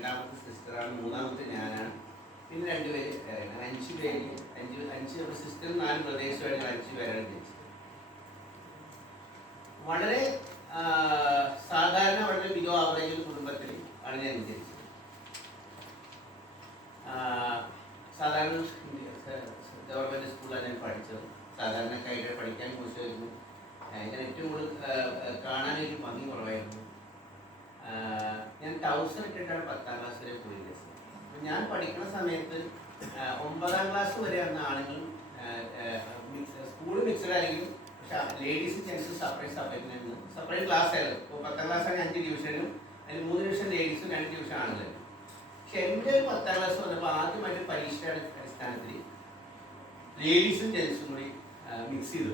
രണ്ടാമത്തെ സിസ്റ്ററാണ്, മൂന്നാമത്തെ ഞാനാണ്, പിന്നെ 2 പേര് വേറെയാണ്. 5 പേര്, അഞ്ച് സിസ്റ്ററും 4 ബ്രദേഴ്സുമായിട്ട് 5 പേരാണ് ജനിച്ചത്. വളരെ സാധാരണ, വളരെ ബിലോ ആവറേജ് ഒരു കുടുംബത്തിൽ ആണ് ഞാൻ ജനിച്ചത്. സാധാരണ ഗവൺമെൻറ് സ്കൂളിലാണ് ഞാൻ പഠിച്ചത്. സാധാരണക്കായിട്ട് പഠിക്കാൻ മോശമായിരുന്നു. ഞാൻ ഏറ്റവും കൂടുതൽ കാണാനൊരു ഭംഗി കുറവായിരുന്നു. ഞാൻ ട്രൗസർ ഇട്ടിട്ടാണ് 10ാം ക്ലാസ് വരെ പോയത്. അപ്പം ഞാൻ പഠിക്കുന്ന സമയത്ത് 9ാം ക്ലാസ് വരെ അന്ന് ആണെങ്കിലും സ്കൂൾ മിക്സഡ് ആയിരിക്കും. പക്ഷെ ലേഡീസ് ജെൻസും സെപ്പറേറ്റ് ക്ലാസ് ആയിരുന്നു. ഇപ്പോൾ 10ാം ക്ലാസ് ആണെങ്കിൽ 5 ഡിവിഷനും അതിൽ 3 ഡിവിഷൻ ലേഡീസും 2 ഡിവിഷൻ ആണല്ലോ. പക്ഷെ എൻ്റെ 10ാം ക്ലാസ് വന്നപ്പോൾ ആദ്യമായിട്ട് പരീക്ഷയുടെ അടിസ്ഥാനത്തിൽ ലേഡീസും ജെൻസും കൂടി മിക്സ് ചെയ്തു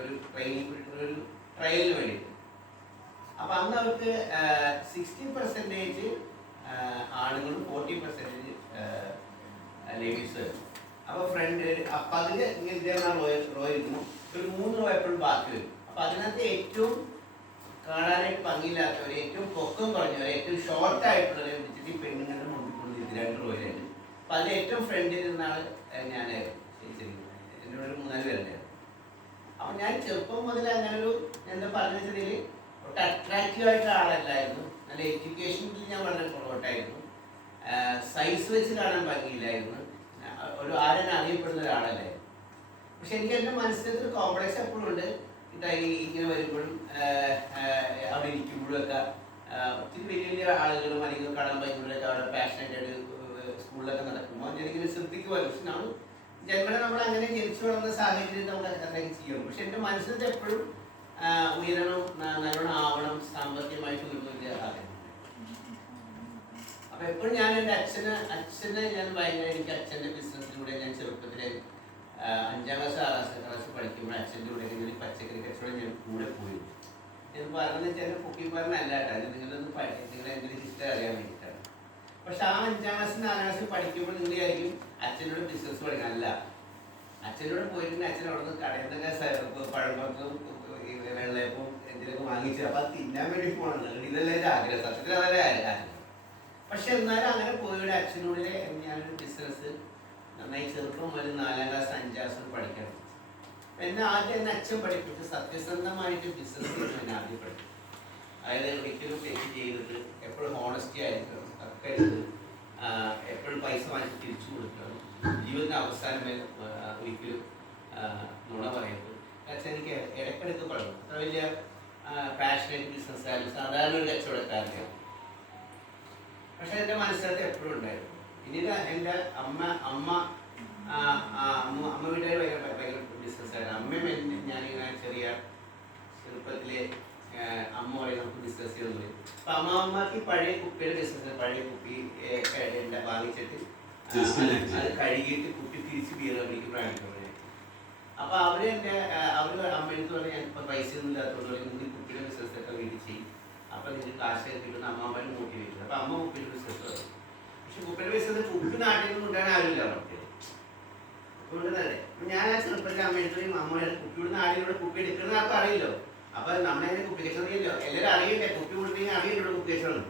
ഒരു ട്രയലിന് വേണ്ടിയിട്ട്. അപ്പം അന്ന് അവർക്ക് 60% ആണുങ്ങളും 40% ലേഡീസ്. അപ്പോൾ അപ്പം അതിൽ ഇങ്ങനെ റോ ഇരിക്കുന്നു. ഒരു 3 റോ എപ്പോഴും ബാക്കി വരും. അപ്പം അതിനകത്ത് ഏറ്റവും കാണാനായിട്ട് ഭംഗിയില്ലാത്തവർ, ഏറ്റവും പൊക്കം കുറഞ്ഞവർ, ഏറ്റവും ഷോർട്ടായിട്ടുള്ളവരെ വിളിച്ചിട്ട് ഈ പെണ്ണുങ്ങളുടെ മുമ്പിൽ കൊണ്ട് 2 റോയിലുണ്ട്. അപ്പം അതിൽ ഏറ്റവും ഫ്രണ്ടിൽ നിന്നാണ് ഞാനായിരുന്നു. എൻ്റെ ഒരു 3-4 പേരുണ്ടായിരുന്നു. അപ്പം ഞാൻ ചെറുപ്പം മുതൽ അങ്ങനെ ഒരു എന്താ പറഞ്ഞു വെച്ചതിൽ ഒട്ട് അട്രാക്റ്റീവ് ആയിട്ടുള്ള ആളല്ലായിരുന്നു. നല്ല എഡ്യൂക്കേഷനിൽ ഞാൻ വളരെ പുറകോട്ടായിരുന്നു. സൈസ് വെച്ച് കാണാൻ ഭംഗിയില്ലായിരുന്നു. ഒരു ആരെന്നെ അറിയപ്പെടുന്ന ഒരാളല്ലായിരുന്നു. പക്ഷെ എനിക്ക് എൻ്റെ മനസ്സിലൊരു കോംപ്ലക്സ് എപ്പോഴും ഉണ്ട്. ഇങ്ങനെ വരുമ്പോഴും അവിടെ ഇരിക്കുമ്പോഴും ഒക്കെ ഒത്തിരി വലിയ വലിയ ആളുകളും അല്ലെങ്കിൽ കാണാൻ പറ്റുമ്പോഴൊക്കെ അവിടെ പാഷനായിട്ട് സ്കൂളിലൊക്കെ നടക്കുമ്പോൾ ഞാനിങ്ങനെ ശ്രദ്ധിക്കുമായിരുന്നു. പക്ഷെ നമ്മൾ അങ്ങനെ ജനിച്ചു വളർന്ന സാഹചര്യം നമുക്ക് അത്രയൊക്കെ ചെയ്യും. പക്ഷെ എൻ്റെ മനസ്സിൽ എപ്പോഴും ഉയരണം, നല്ലോണം ആവണം, സാമ്പത്തികമായിട്ട് ഉയർന്നില്ല ആഗ്രഹം. അപ്പം എപ്പോഴും ഞാൻ എൻ്റെ അച്ഛനെ ഞാൻ ഭയങ്കര, എനിക്ക് അച്ഛൻ്റെ ബിസിനസ്സിലൂടെ ഞാൻ ചെറുപ്പത്തിലെ 5ാം ക്ലാസ് 6ാം ക്ലാസ് പഠിക്കുമ്പോൾ അച്ഛൻ്റെ കൂടെ ഇങ്ങനെ പച്ചക്കറി കച്ചവടം ഞാൻ കൂടെ പോയി. ഞാൻ പറഞ്ഞതെന്ന് വെച്ചാൽ കുക്കിംഗ് പറഞ്ഞല്ല കേട്ടോ, നിങ്ങളെ എന്തെങ്കിലും ഹിസ്റ്ററി അറിയാൻ വേണ്ടിയിട്ടാണ്. പക്ഷെ ആ 5ാം ക്ലാസ് 4ാം ക്ലാസ് പഠിക്കുമ്പോൾ നിങ്ങളായിരിക്കും അച്ഛനോട് ബിസിനസ് പഠിക്കാനല്ല. അച്ഛനോട് പോയിട്ട് അച്ഛൻ അവിടെ നിന്ന് കടയിൽ നിന്നൊക്കെ പഴമ്പത്തും വെള്ളയപ്പവും എന്തെങ്കിലുമൊക്കെ വാങ്ങിച്ചു. അപ്പം അത് തിന്നാൻ വേണ്ടി പോകണം. ഇതല്ലേ എൻ്റെ ആഗ്രഹം, സത്യത്തിൽ അതല്ലേ ആഗ്രഹം. പക്ഷെ എന്നാലും അങ്ങനെ പോയുടെ അച്ഛനോട് ഞാനൊരു ബിസിനസ് നന്നായി ചെറുപ്പം മുതൽ 4ാം ക്ലാസ് 5ാം ക്ലാസ് പഠിക്കണം. എന്നെ ആദ്യം എന്നെ അച്ഛൻ പഠിപ്പിച്ച് സത്യസന്ധമായിട്ട് ബിസിനസ് എന്നെ ആദ്യം പഠിക്കും. അതായത് ഒരിക്കലും തെറ്റ് ചെയ്തിട്ട് എപ്പോഴും ഹോണസ്റ്റി ആയിരിക്കണം, തക്കരുത്, എപ്പോഴും പൈസ വാങ്ങിച്ച് തിരിച്ചു കൊടുക്കണം, ജീവിതത്തിന് അവസാനം ഒരിക്കലും നുണ പറയരുത്. അച്ഛൻ എനിക്ക് ഇടയ്ക്കിടയ്ക്ക് പറഞ്ഞു. അത്ര വലിയ പാഷനേറ്റ് ബിസിനസ്സുകാരും സാധാരണ ഒരു കച്ചവടക്കാരനെയാണ്. പക്ഷെ എൻ്റെ മനസ്സിലകത്ത് എപ്പോഴും ഉണ്ടായിരുന്നു. പിന്നീട് എൻ്റെ അമ്മ വീട്ടുകാർ ഭയങ്കര ബിസിനസ്സായിരുന്നു. അമ്മയും ഞാനിങ്ങനെ ചെറുപ്പത്തിലെ അമ്മ പറയും നമുക്ക് ബിസിനസ് ചെയ്യുമെന്ന് പറയും. അപ്പം അമ്മക്ക് പഴയ കുപ്പിയുടെ ബിസിനസ്, പഴയ കുപ്പി വാങ്ങിച്ചിട്ട് അത് കഴുകിയിട്ട് കുപ്പി തിരിച്ച് ബീറോയിലേക്ക് കാണിക്കാൻ. അപ്പോൾ അവർ അമ്മയെടുത്ത് പറഞ്ഞാൽ ഞാനിപ്പോൾ പൈസ ഒന്നും ഇല്ലാത്തതുകൊണ്ട് നിങ്ങൾ ഈ കുപ്പിയുടെ ബിസിനസ്സൊക്കെ വീട്ടിൽ ചെയ്യും, അപ്പോൾ നിങ്ങൾക്ക് കാശ് കിട്ടുന്ന അമ്മമാരും മോട്ടിവേറ്റ്. അപ്പോൾ അമ്മ കുപ്പിയുടെ ബിസിനസ് പറയും. പക്ഷെ കുപ്പിയുടെ ബിസിനസ് കുപ്പി നാട്ടിൽ നിന്ന് കൊണ്ടുവരാൻ ആരുമില്ല അവർക്ക്. കൊണ്ടുവന്നല്ലേ ഞാൻ ആ ചെറുപ്പത്തിൽ അമ്മയെടുത്തും അമ്മയുടെ കുപ്പിയുടെ നാടിലൂടെ കുപ്പി എടുക്കുന്ന ആർക്കും അറിയില്ലോ. അപ്പോൾ നമ്മളെങ്ങനെ കുപ്പി കച്ചവടം ചെയ്യല്ലോ, എല്ലാവരും അറിയില്ലേ, കുപ്പി കൊടുത്തെങ്കിൽ അറിയില്ലോ കുപ്പി കച്ചവടം.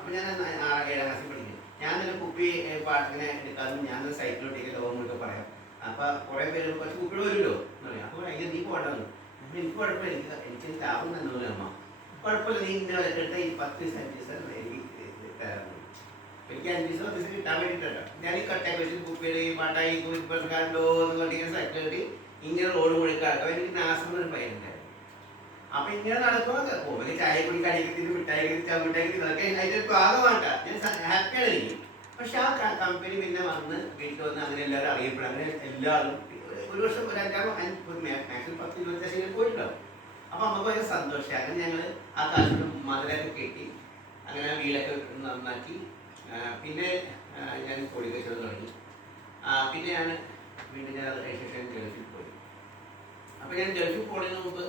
അപ്പോൾ ഞാൻ 7ാം ക്ലാസ്സിൽ പഠിക്കും. ഞാൻ തന്നെ കുപ്പി ഇങ്ങനെ എടുക്കാറും ഞാൻ സൈക്കിളോട്ടേക്ക് ലോകമൊക്കെ പറയാം. അപ്പോൾ കുറേ പേര് കുറച്ച് കുപ്പികൾ വരുമല്ലോ എന്ന് പറയാം. അപ്പോൾ അതിന് നീ പോകണ്ടെന്ന്. എനിക്ക് കുഴപ്പമില്ല, എനിക്ക് ലാഭം തന്നൂല്ലേ അമ്മ. കുഴപ്പമില്ല, നീ ഇന്ന എടുത്ത ഈ 10 ദിവസം 5 ദിവസം എനിക്ക് തരാറുണ്ട്. എനിക്ക് 5 ദിവസം 10 ദിവസം കിട്ടാൻ വേണ്ടിയിട്ടല്ല. ഞാൻ ഈ കട്ടയൊക്കെ വെച്ച് കുപ്പിയുടെ ഈ പാട്ടായി കുപ്പിക്കാരല്ലോ എന്ന് പറഞ്ഞിങ്ങനെ സൈക്കിളിട്ട് ഇങ്ങനെ റോഡ് മുഴുക്കാട്ടോ. എനിക്ക് നാസം എന്നൊരു പയ്യനുണ്ടായിരുന്നു. അപ്പം ഇങ്ങനെ നടക്കുമ്പോൾ പോകുമ്പോൾ ചായ കുടി കടിക്കത്തിന് മിഠായി ചവിട്ടായി ഇതൊക്കെ അതിൻ്റെ ഒരു ഭാഗമാണ്ട. ഞാൻ ഹാപ്പിയാണ് എനിക്ക്. പക്ഷെ ആ കമ്പനി പിന്നെ വന്ന് വീട്ടിൽ വന്ന് അങ്ങനെ എല്ലാവരും അറിയപ്പെടും. അങ്ങനെ എല്ലാവരും ഒരു വർഷം ഒരു 5 മാക്സിമം 10-20 ലക്ഷം പോയിട്ടുണ്ടാവും. അപ്പോൾ നമുക്ക് ഭയങ്കര സന്തോഷമായി. അങ്ങനെ ഞങ്ങൾ ആ കാലത്ത് മതിലൊക്കെ കെട്ടി അങ്ങനെ വീടൊക്കെ നന്നാക്കി. പിന്നെ ഞാൻ കോഴി കച്ചവടം തുടങ്ങി. പിന്നെ ഞാൻ വീണ്ടും ഞാൻ രജിസ്ട്രേഷൻ ഗൾഫിൽ പോയി. അപ്പോൾ ഞാൻ ഗൾഫിൽ പോകുന്നതിന് മുമ്പ്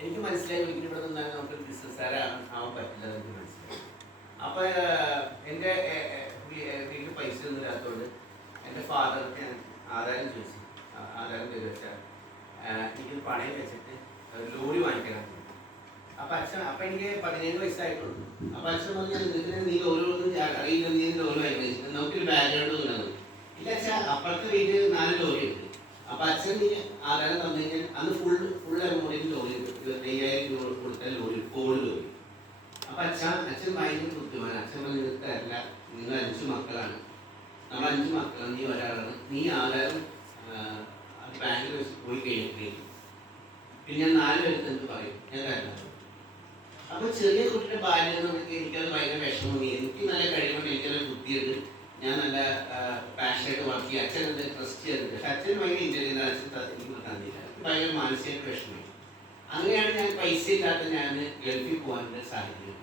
എനിക്ക് മനസ്സിലായി ഒരിക്കലും ഇവിടെ നിന്നാൽ നമുക്ക് ബിസിനസ്സുകാരാവാൻ പറ്റില്ല എന്ന് എനിക്ക് മനസ്സിലായി. അപ്പോൾ എൻ്റെ വീട്ടിൽ പൈസ ഒന്നും ഇല്ലാത്തതുകൊണ്ട് എൻ്റെ ഫാദർക്ക് ഞാൻ ആധാരം ചോദിച്ചു. ആധാരം ചെയ്ത് വെച്ചാൽ എനിക്കൊരു പണയം വെച്ചിട്ട് ലോറി വാങ്ങിക്കാൻ. അപ്പം എനിക്ക് 17 വയസ്സായിട്ടുള്ളൂ. അപ്പം അച്ഛൻ പറഞ്ഞു, ഞാൻ നീ ലോറി അപ്പുറത്തെ വീട്ടിൽ 4 ലോറി ഉണ്ട്. അപ്പൊ അച്ഛൻ ആധാരം തന്നു കഴിഞ്ഞാൽ അന്ന് ഫുൾ എമൗണ്ടിന് ലോറി 25,000 രൂപ കൊടുത്ത ലോറി, കോഴി ലോറി. അപ്പൊ അച്ഛൻ ഭയങ്കര ബുദ്ധിമാണ്. അച്ഛൻ നിങ്ങൾക്കല്ല, നിങ്ങൾ 5 മക്കളാണ്, നമ്മൾ 5 മക്കളാണ്, നീ ഒരാളാണ്, നീ ആധാരം ബാങ്കിൽ വെച്ച് പോയി കഴിഞ്ഞിട്ട് പിന്നെ ഞാൻ 4 പേർക്ക് എന്ത് പറയും, ഞാൻ കാരണം. അപ്പൊ ചെറിയ കുട്ടിയുടെ ബാല്യം നമുക്ക് എനിക്കത് ഭയങ്കര വിഷമം. എനിക്ക് നല്ല കഴിവുണ്ട്, എനിക്കത് ബുദ്ധിയുണ്ട്, ഞാൻ നല്ല പാഷനായിട്ട് വർക്ക് ചെയ്യും. അച്ഛൻ അത് ട്രസ്റ്റ് ചെയ്തിട്ടുണ്ട്. പക്ഷെ അച്ഛൻ ഭയങ്കര ഇന്റലിജന്റ്, അച്ഛൻ എനിക്ക് തന്നില്ല. ഭയങ്കര മാനസിക വിഷമം. അങ്ങനെയാണ് ഞാൻ പൈസ ഇല്ലാത്ത ഞാൻ ഗൾഫിൽ പോകാനുള്ള സാഹചര്യം.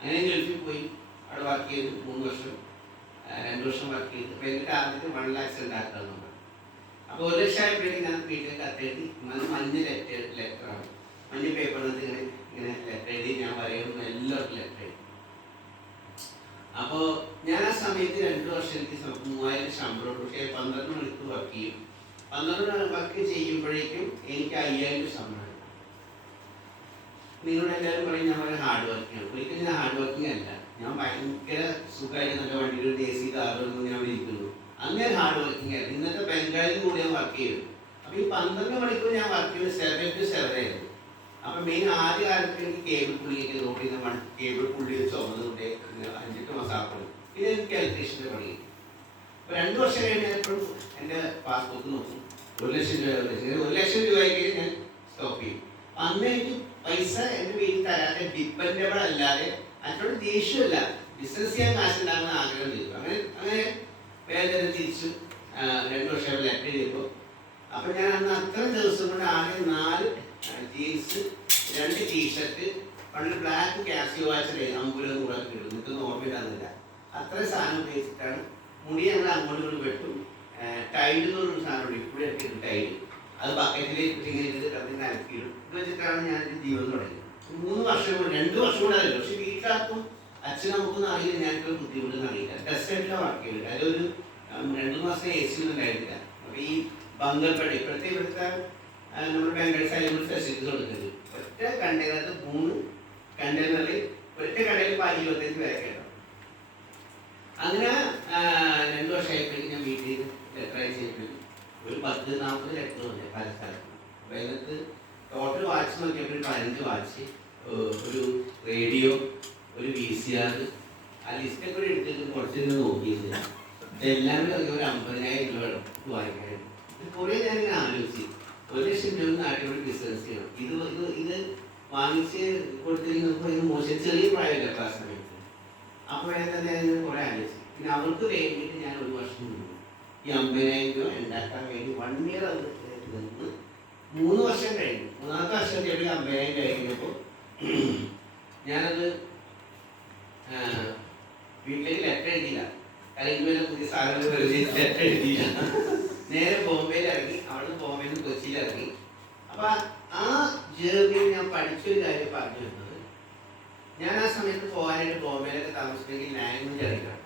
അങ്ങനെ ഗൾഫിൽ പോയി അവിടെ വർക്ക് ചെയ്ത് 3 വർഷം 2 വർഷം വർക്ക് ചെയ്ത്. അപ്പൊ എനിക്ക് ആദ്യത്തെ 1 lakhs ഉണ്ടാക്കണം. അപ്പോൾ 1 ലക്ഷം ആയപ്പോഴേക്കും ഞാൻ വീട്ടിൽ കത്തെഴുതി. മഞ്ഞ ലെറ്ററാണ്, മഞ്ഞ പേപ്പറിനകത്ത് ഇങ്ങനെ ലെറ്റർ എഴുതി. ഞാൻ പറയുന്നു എല്ലാവർക്കും ലെറ്റർ എഴുതി. അപ്പോൾ ഞാൻ ആ സമയത്ത് 2 വർഷം എനിക്ക് 3000 ശമ്പളം. പക്ഷേ 12 മണിക്കൂർ വർക്ക് ചെയ്യും. 12 വർക്ക് ചെയ്യുമ്പോഴേക്കും എനിക്ക് 5000 ശമ്പളം. നിങ്ങളെല്ലാവരും പറയും ഞാൻ വളരെ ഹാർഡ് വർക്കിംഗ് ആണ്. ഒരിക്കലും ഞാൻ ഹാർഡ് വർക്കിംഗ് അല്ല. ഞാൻ ഭയങ്കര സുഖമായിട്ട് നല്ല വണ്ടിയിൽ AC കാറൊന്നും ഞാൻ ഇരിക്കുന്നു. അങ്ങനെ ഹാർഡ് വർക്കിംഗ് ആയിരുന്നു. ഇന്നത്തെ ബംഗാളിൽ കൂടി ഞാൻ വർക്ക് ചെയ്തു. അപ്പോൾ ഈ 12 മണിക്കൂർ ഞാൻ വർക്ക് ചെയ്തത് 7 to 7 ആയിരുന്നു. അപ്പം മെയിൻ ആദ്യ കാലത്ത് എനിക്ക് കേബിൾ പുള്ളിയൊക്കെ നോക്കി കേബിൾ പുള്ളി ചുമന്നുകൊണ്ട് 5-8 മാസം. പിന്നെ എനിക്ക് ഇലക്ട്രീഷ്യൻ്റെ പണി. അപ്പോൾ 2 വർഷം കഴിഞ്ഞ് ഞാൻ എപ്പോഴും എൻ്റെ പാസ്ബുക്ക് നോക്കും. 1 ലക്ഷം രൂപ 1 ലക്ഷം രൂപയ്ക്ക് ഞാൻ സ്റ്റോപ്പ് ചെയ്യും. അന്ന് എനിക്ക് പൈസ എൻ്റെ വീട്ടിൽ തരാതെ ഡിപ്പെൻഡബിൾ അല്ലാതെ അതിനോട് ദേഷ്യമല്ല, ബിസിനസ് ചെയ്യാൻ കാശുണ്ടാകുന്ന ആഗ്രഹം ചെയ്തു. അങ്ങനെ വേദന തിരിച്ചു 2 വർഷം ലെറ്റർ ചെയ്തപ്പോൾ. അപ്പം ഞാൻ അന്ന് അത്ര ദിവസം കൊണ്ട് ആകെ 4 ജീൻസ്, 2 ടീഷർട്ട്, പണ്ട് ബ്ലാക്ക് കാസിയോ വാച്ച് 50 കൂടെ കിട്ടും. നിങ്ങൾക്ക് ഓർമ്മയില്ലാന്നില്ല. അത്ര സാധനം ഉപയോഗിച്ചിട്ടാണ് മുടി ഞങ്ങൾ അങ്ങോട്ടും ഇങ്ങോട്ട് വെട്ടും. ടൈഡ് എന്ന് പറഞ്ഞൊരു സാധനം ഇവിടെ ഇട്ടിട്ട് ടൈഡ്, അത് ബക്കറ്റിലേക്ക് ഇങ്ങനെ ഇത് കത്തിങ്ങനെ അലക്കിയിടും. ഇത് വെച്ചിട്ടാണ് ഞാൻ ജീവിതം തുടങ്ങിയത്. 3 വർഷം കൊണ്ട് 2 വർഷം കൂടെ അറിയില്ല. പക്ഷെ വീട്ടിലാർക്കും അച്ഛനമ്മക്കൊന്നും അറിയില്ല ഞാനിപ്പോൾ ബുദ്ധിമുട്ടൊന്നും അറിയില്ല. ടെസ്റ്റായിട്ടാണ് വർക്ക് ചെയ്തത്. അതിലൊരു 2 മാസം AC ഒന്നും ഉണ്ടായിരുന്നില്ല. അപ്പോൾ ഈ ബംഗൾപേട്ട ഇവിടുത്തെ നമ്മുടെ ബംഗാൾ സൈഡിൽ ഫെസിലിറ്റീസ് കൊടുക്കുന്നത് ഒറ്റ കണ്ടെയ്നറിൽ 3 കണ്ടെയ്നറിൽ ഒറ്റ കടയിൽ 25 പേരൊക്കെ ഉണ്ടാവും. അങ്ങനെ 2 വർഷമായപ്പോഴേക്കും ഞാൻ വീട്ടിൽ ലെറ്റർ അയച്ചപ്പോഴും ഒരു 10-40 ലെറ്റർ വന്നേ പല സ്ഥലത്തും. അപ്പോൾ അതിനകത്ത് ടോട്ടൽ വാച്ച് നോക്കിയപ്പോൾ 15 വാച്ച്, ഒരു റേഡിയോ, ഒരു VCR, ആ ലിസ്റ്റൊക്കെ കൂടെ എടുത്തിട്ട് കുറച്ച് നോക്കിയത് എല്ലാവരും ഒരു 50,000 രൂപ വാങ്ങിക്കാനായിട്ട്. കുറേ ഞാനിങ്ങനെ ആലോചിച്ച് 1 ലക്ഷം രൂപ നാട്ടിലൂടെ ബിസിനസ് ചെയ്യണം. ഇത് വാങ്ങിച്ച് കൊടുത്തിരിക്കുന്ന ഇത് മോശം, ചെറിയ പ്രായമല്ല ക്ലാസ് സമയത്ത്. അപ്പോഴേ തന്നെ ഞാൻ കുറേ ആലോചിച്ചു. പിന്നെ അവർക്ക് വേണ്ടിയിട്ട് ഞാൻ 1 വർഷം നിന്നു. ഈ 50,000 രൂപ ഉണ്ടാക്കാൻ വേണ്ടി 1 year അത് നിന്ന് 3 വർഷം കഴിഞ്ഞു. 3ാമത്തെ വർഷം എവിടെ 50,000 കഴിഞ്ഞപ്പോൾ ഞാനത് വീട്ടിലേക്ക് ലെറ്റർ എഴുതിയില്ല. കാരണം ഇതുവരെ പുതിയ സാധനങ്ങൾ ലെറ്റർ എഴുതിയില്ല. നേരെ ബോംബെയിൽ ഇറങ്ങി. അവിടുന്ന് ബോംബെയിൽ നിന്ന് കൊച്ചിയിൽ ഇറങ്ങി. അപ്പം ആ ജേർണിയിൽ ഞാൻ പഠിച്ചൊരു കാര്യം പറഞ്ഞു വരുന്നത്, ഞാൻ ആ സമയത്ത് പോകാനായിട്ട് ബോംബെയിലൊക്കെ താമസിച്ചെങ്കിൽ ലാംഗ്വേജ് അറിയിക്കണം.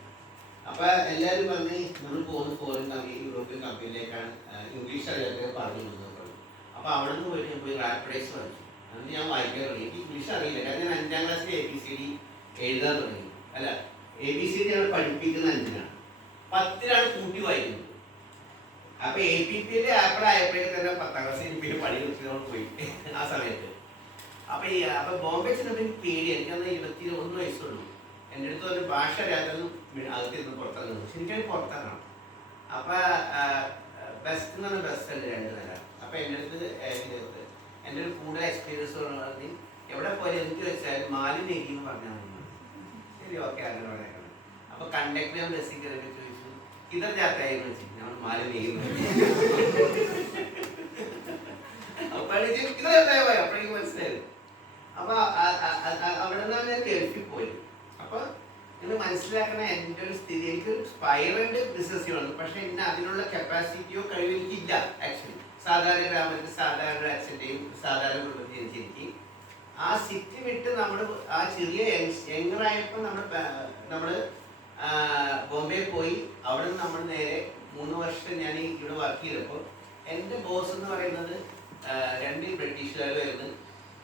അപ്പം എല്ലാവരും പറഞ്ഞ് നമ്മൾ പോകുന്ന ഫോറിൻ കമ്പനി, യൂറോപ്യൻ കമ്പനിയിലേക്കാണ്, ഇംഗ്ലീഷ് അറിയാത്തൊക്കെ പറഞ്ഞു വന്നത്. അപ്പോൾ അവിടെ നിന്ന് പോയിട്ട് ഞാൻ പോയി റാപ്പിഡൈസ് പഠിച്ചു. അതിന് ഞാൻ വായിക്കാൻ തുടങ്ങി. എനിക്ക് ഇംഗ്ലീഷ് അറിയില്ല. കാരണം ഞാൻ 5ാം ക്ലാസ്സിൽ ABCD എഴുതാൻ തുടങ്ങി. അല്ല, ABCD ഞങ്ങൾ പഠിപ്പിക്കുന്ന 5-നാണ്, 10-ലാണ് കൂട്ടി വായിക്കുന്നത്. അപ്പോൾ APPയിൽ ആപ്പിൾ ആയപ്പോഴേക്കും തന്നെ 10ാം ക്ലാസ് എനിക്ക് പണി നിർത്തിയോട് പോയി ആ സമയത്ത്. അപ്പോൾ ബോംബെ ചെന്നപ്പോൾ എനിക്ക് പേടി. എനിക്കന്ന് 21 വയസ്സുള്ളൂ. എൻ്റെ അടുത്ത് ഒരു ഭാഷ അറിയാത്തതും അകത്തിരുന്ന് പുറത്തിറങ്ങുന്നു. പക്ഷെ എനിക്കത് പുറത്തിറങ്ങണം. അപ്പോൾ ബെസ്റ്റ് എന്ന് പറഞ്ഞാൽ ബെസ്റ്റ് ഉണ്ട് 2 നില. അപ്പോൾ എൻ്റെ അടുത്ത് എൻ്റെ ഒരു കൂടുതൽ എക്സ്പീരിയൻസ് പറഞ്ഞാൽ എവിടെ പോലെ എന്ത് വെച്ചാലും മാലിന്യം എന്ന് പറഞ്ഞാൽ മതി. ശരി, ഓക്കെ, അങ്ങനെ പറയാം. അപ്പോൾ കണ്ടക്ടർ ഞാൻ ബസ്സിൽ കയറിയൊക്കെ ചോദിച്ചു, ഇതർ ജാത്തായെന്ന് വെച്ചു. ഞങ്ങൾ മാലിന്യം അപ്പോഴേക്കും ഇതർ ജാത്തായ പോയി. അപ്പോഴേക്കും മനസ്സിലായത്. അപ്പോൾ അവിടെ നിന്നാണ് ഞാൻ ഗൾഫിൽ പോയി. അപ്പോൾ നിങ്ങൾ മനസ്സിലാക്കണ എൻ്റെ ഒരു സ്ഥിതി, എനിക്ക് സ്പൈറൻ്റ് ബിസിനസ് ചെയ്യണം. പക്ഷേ ഇന്ന് അതിനുള്ള കപ്പാസിറ്റിയോ കഴിവോ എനിക്കില്ല. ആക്ച്വലി സാധാരണ ഗ്രാമത്തിൽ സാധാരണ അച്ഛൻ്റെയും സാധാരണ കുടുംബത്തിൽ ജനിച്ച് ആ സിറ്റി വിട്ട് നമ്മൾ ആ ചെറിയ യങ്ങറായപ്പോൾ നമ്മൾ ബോംബെ പോയി. അവിടെ നിന്ന് നമ്മൾ നേരെ 3 വർഷം ഞാൻ ഇവിടെ വർക്ക് ചെയ്തപ്പോൾ എൻ്റെ ബോസ് എന്ന് പറയുന്നത് 2 ബ്രിട്ടീഷുകാരുമായിരുന്നു,